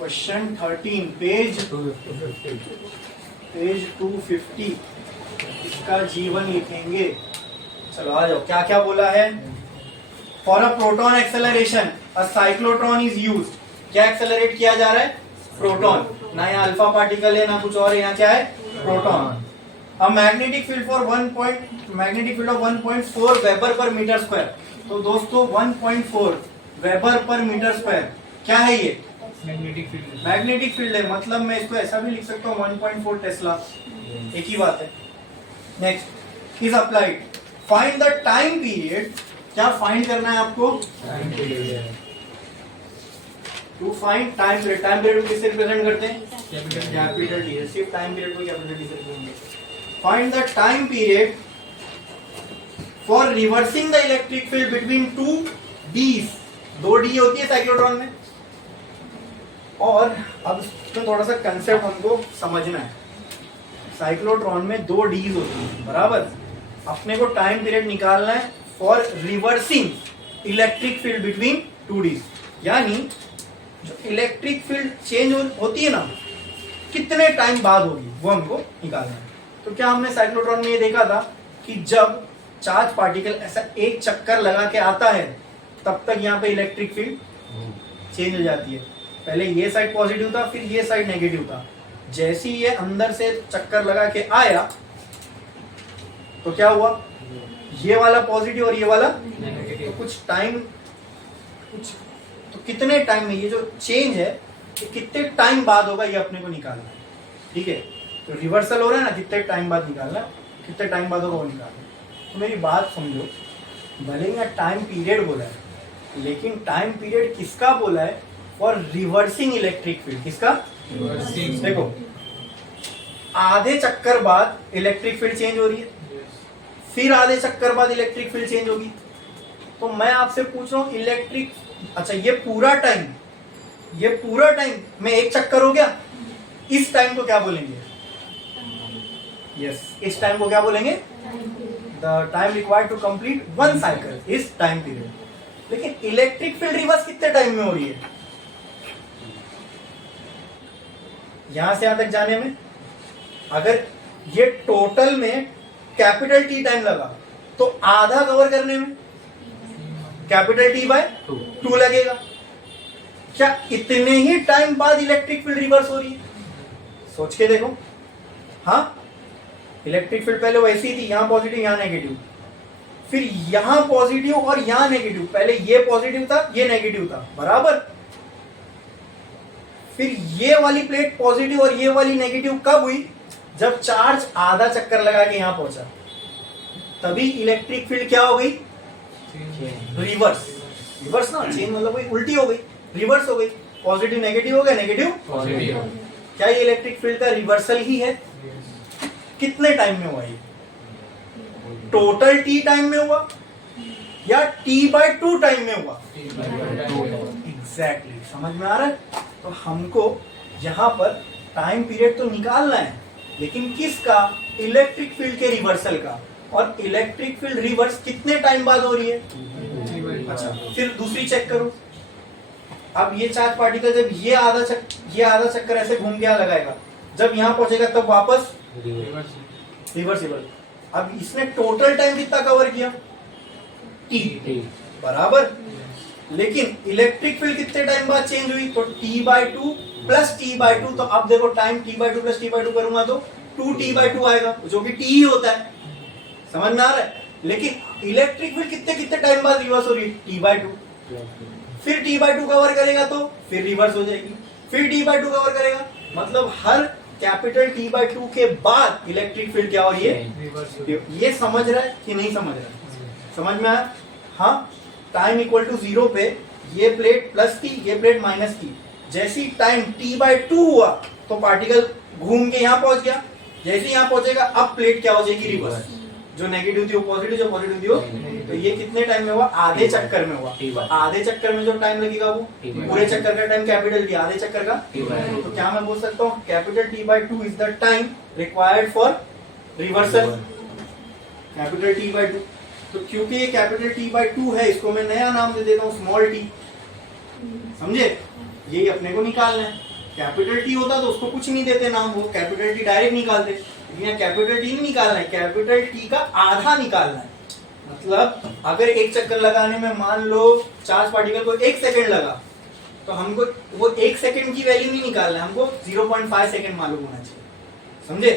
Question 13, page 250, इसका जीवन लिखेंगे। चलो आ जाओ, क्या क्या बोला है? For a proton acceleration, a cyclotron is used. क्या एक्सेलरेट किया जा रहा है? प्रोटॉन। ना यहाँ अल्फा पार्टिकल है ना कुछ और, यहाँ क्या है? Proton. A magnetic field for 1.4 weber per metre square. तो दोस्तों 1.4 वेबर पर मीटर स्क्वायर क्या है ये? Magnetic field. मैग्नेटिक फील्ड है, मतलब मैं इसको ऐसा भी लिख सकता हूँ 1.4 टेस्ला, एक ही बात है। Next is applied, find the time period. क्या फाइंड करना है आपको? To find time period. Time period को किससे रिप्रेजेंट करते हैं? Capital capital T. सिर्फ टाइम पीरियड को कैपिटल टी से रिप्रेजेंट करते हैं। Find the time period for reversing the electric field between two dees. 2 D होती है साइक्लोट्रॉन में। और अब इसमें थोड़ा सा कंसेप्ट हमको समझना है। साइक्लोट्रॉन में 2 डीज होती है, बराबर। अपने को टाइम पीरियड निकालना है for reversing electric field between 2 डीज, यानी जो इलेक्ट्रिक फील्ड चेंज होती है ना, कितने टाइम बाद होगी वो हमको निकालना है। तो क्या हमने साइक्लोट्रॉन में ये देखा था कि जब चार्ज पार्टिकल ऐसा एक चक्कर लगा के आता है तब तक यहाँ पे इलेक्ट्रिक फील्ड चेंज हो जाती है। पहले ये साइड पॉजिटिव था, फिर ये साइड नेगेटिव था। जैसे ही ये अंदर से चक्कर लगा के आया तो क्या हुआ, ये वाला पॉजिटिव और ये वाला तो कुछ टाइम, कुछ तो कितने टाइम में ये जो चेंज है ये कितने टाइम बाद होगा ये अपने को निकालना है। ठीक है, तो रिवर्सल हो रहा है ना, कितने टाइम बाद निकालना, कितने टाइम बाद होगा वो निकालना। तो मेरी बात समझो, भले ही टाइम पीरियड बोला है लेकिन टाइम पीरियड किसका बोला है? For reversing electric field. किसका? देखो, आधे चक्कर बाद इलेक्ट्रिक फील्ड चेंज हो रही है, फिर आधे चक्कर बाद इलेक्ट्रिक फील्ड चेंज होगी। तो मैं आपसे पूछ रहा हूं इलेक्ट्रिक, अच्छा ये पूरा टाइम में एक चक्कर हो गया, इस टाइम को क्या बोलेंगे? यस, इस टाइम को क्या बोलेंगे? The time required to complete 1 cycle is time period. लेकिन इलेक्ट्रिक फील्ड रिवर्स कितने टाइम में हो रही है? यहां से यहां तक जाने में अगर ये टोटल में कैपिटल टी टाइम लगा तो आधा कवर करने में कैपिटल टी बाय 2 लगेगा। क्या इतने ही टाइम बाद इलेक्ट्रिक फील्ड रिवर्स हो रही है? सोच के देखो। हाँ, इलेक्ट्रिक फील्ड पहले वैसी ही थी, यहां पॉजिटिव यहां नेगेटिव, फिर यहां पॉजिटिव और यहां नेगेटिव। पहले ये पॉजिटिव था ये नेगेटिव था, बराबर। फिर ये वाली प्लेट पॉजिटिव और ये वाली नेगेटिव कब हुई? जब चार्ज आधा चक्कर लगा के यहां पहुंचा, तभी इलेक्ट्रिक फील्ड क्या हो गई? रिवर्स। रिवर्स ना, चेंज मतलब वही उल्टी हो गई, रिवर्स हो गई। पॉजिटिव नेगेटिव हो गया, नेगेटिव पॉजिटिव। क्या ये इलेक्ट्रिक फील्ड का रिवर्सल ही है? कितने टाइम में हुआ ये? टोटल टी टाइम में हुआ या t/2 टाइम में हुआ? एग्जैक्टली, समझ में आ रहा है? तो हमको यहाँ पर टाइम पीरियड तो निकालना है, लेकिन किसका? इलेक्ट्रिक फील्ड के रिवर्सल का। और इलेक्ट्रिक फील्ड रिवर्स कितने टाइम बाद हो रही है? अच्छा, फिर दूसरी चेक करो। अब ये चार्ज पार्टिकल जब ये आधा चक्कर ऐसे घूम के लगाएगा, जब यहाँ पहुंचेगा तब वापस रिवर्सिबल। अब इसने टोटल टाइम कितना कवर किया? टी, बराबर। लेकिन इलेक्ट्रिक फील्ड कितने टाइम बाद चेंज हुई? तो t/2 प्लस t/2। तो अब देखो, टाइम t/2 प्लस t/2 करूंगा तो 2t/2 आएगा, जो कि t ही होता है। समझ में आ रहा है? लेकिन इलेक्ट्रिक फील्ड कितने टाइम बाद रिवर्स हो रही है? t/2। फिर t/2 कवर करेगा तो फिर रिवर्स हो जाएगी, फिर t/2 कवर करेगा। मतलब हर कैपिटल t/2 के बाद इलेक्ट्रिक फील्ड क्या हो रही है? ये समझ रहा है कि नहीं समझ रहा है? समझ में आया? हाँ, टाइम इक्वल टू 0 पे ये प्लेट प्लस थी, ये प्लेट माइनस थी। जैसी टाइम t/2 हुआ तो पार्टिकल घूम के यहाँ पहुंच गया। जैसे यहाँ पहुंचेगा अब प्लेट क्या हो जाएगी? रिवर्स। जो नेगेटिव थी वो पॉजिटिव, जो पॉजिटिव थी वो। तो ये कितने टाइम में हुआ? आधे चक्कर में हुआ। आधे चक्कर में जो टाइम लगेगा वो पूरे चक्कर का टाइम कैपिटल टी, आधे चक्कर का। तो क्या मैं बोल सकता हूँ capital t/2 is the time required for reversal, capital t/2। तो क्योंकि ये कैपिटल t/2 है, इसको मैं नया नाम दे देता हूँ स्मॉल t। समझे? यही अपने को निकालना है। कैपिटल टी होता तो उसको कुछ नहीं देते नाम, वो कैपिटल टी डायरेक्ट निकालते। लेकिन यहाँ कैपिटल टी नहीं निकालना है, कैपिटल टी का आधा निकालना है। मतलब अगर एक चक्कर लगाने में मान लो चार्ज पार्टिकल को 1 सेकंड लगा, तो हमको वो 1 सेकंड की वैल्यू नहीं निकालना है, हमको 0.5 सेकंड मालूम होना चाहिए। समझे?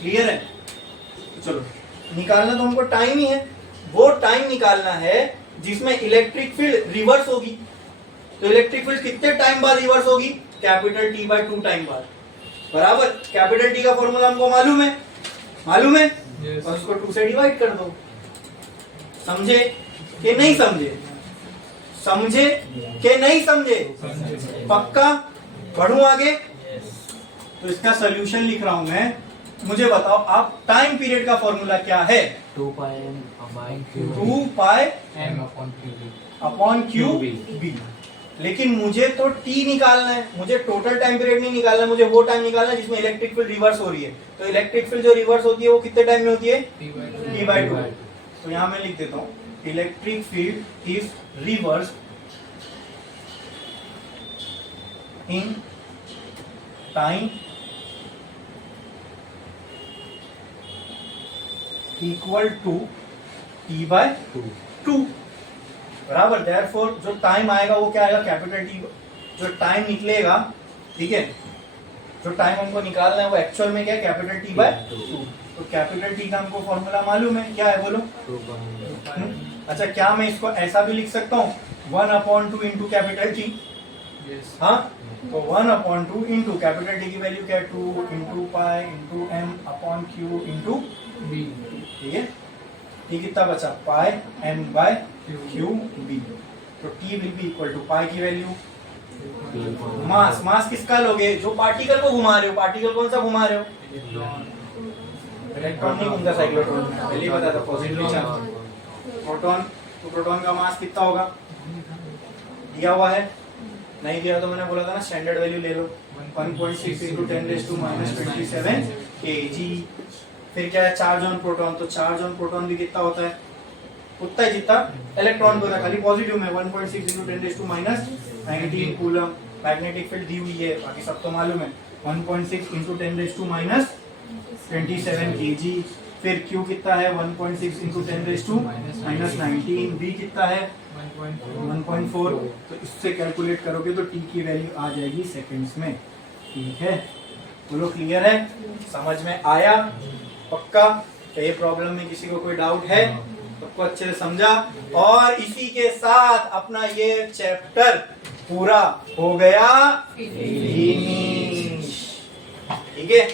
क्लियर है? तो चलो, निकालना तो हमको टाइम ही है। वो टाइम निकालना है जिसमें इलेक्ट्रिक फील्ड रिवर्स होगी। तो इलेक्ट्रिक फील्ड कितने टाइम बाद रिवर्स होगी? कैपिटल t/2 टाइम बाद, बराबर। कैपिटल टी का फॉर्मूला हमको मालूम है yes. और उसको 2 से डिवाइड कर दो। समझे कि नहीं समझे? समझे कि नहीं समझे? पक्का? बढ़ूं आगे? तो इसका सोल्यूशन लिख रहा हूं मैं। मुझे बताओ आप टाइम पीरियड का फॉर्मूला क्या है? 2 pi m by q 2 pi m upon QB। Upon Q B. लेकिन मुझे तो टी निकालना है, मुझे टोटल टाइम पीरियड नहीं निकालना, मुझे वो टाइम निकालना है जिसमें इलेक्ट्रिक फील्ड रिवर्स हो रही है। तो इलेक्ट्रिक फील्ड जो रिवर्स होती है वो कितने टाइम में होती है? T by two. तो यहां मैं लिख देता हूं electric field is reverse in time equal to T by two. बराबर। देयरफॉर जो टाइम आएगा वो क्या आएगा? Capital T. जो टाइम निकलेगा, ठीक है, जो टाइम हमको निकालना है वो एक्चुअल में क्या है? Capital T by to. तो कैपिटल टी का हमको फॉर्मूला मालूम है, क्या है बोलो? अच्छा, क्या मैं इसको ऐसा भी लिख सकता हूँ 1/2 इंटू कैपिटल टी? हाँ, तो 1/2 इंटू कैपिटल टी की वैल्यू क्या है? 2 into pi into M upon Q into B. ठीक है। टी कितना बचा? Pi M by Q B. तो T will be equal to pi की वैल्यू मास। मास किसका लोगे? जो पार्टिकल को घुमा रहे हो। पार्टिकल कौन सा घुमा रहे हो? इलेक्ट्रॉन नहीं घूमता साइक्लोट्रॉन में, पहले ही बताया था, पॉजिटिव चार्ज। प्रोटॉन, तो प्रोटॉन का मास कितना होगा? दिया हुआ है? नहीं दिया तो मैंने बोला था ना स्टैंडर्ड वैल्यू ले लो, 1.6 इंटू 10⁻⁻27 kg। फिर क्या है? Charge on proton. तो चार्ज ऑन प्रोटॉन भी कितना होता है? उतना ही जितना इलेक्ट्रॉन को होता है, खाली पॉजिटिव में 1.6 इंटू 10⁻⁻19 कूलम। मैग्नेटिक फील्ड दी हुई है, बाकी सब तो मालूम है। 1.6 इंटू 10⁻27 kg। फिर Q कितना है? 1.6 इंटू 10⁻⁻19। B कितना है? 1.4। तो इससे कैलकुलेट करोगे तो T की वैल्यू आ जाएगी सेकंड्स में। ठीक है, बोलो क्लियर है? समझ में आया? पक्का? तो ये प्रॉब्लम में किसी को कोई डाउट है? सबको अच्छे से समझा? और इसी के साथ अपना ये चैप्टर पूरा हो गया फिनिश। ठीक है।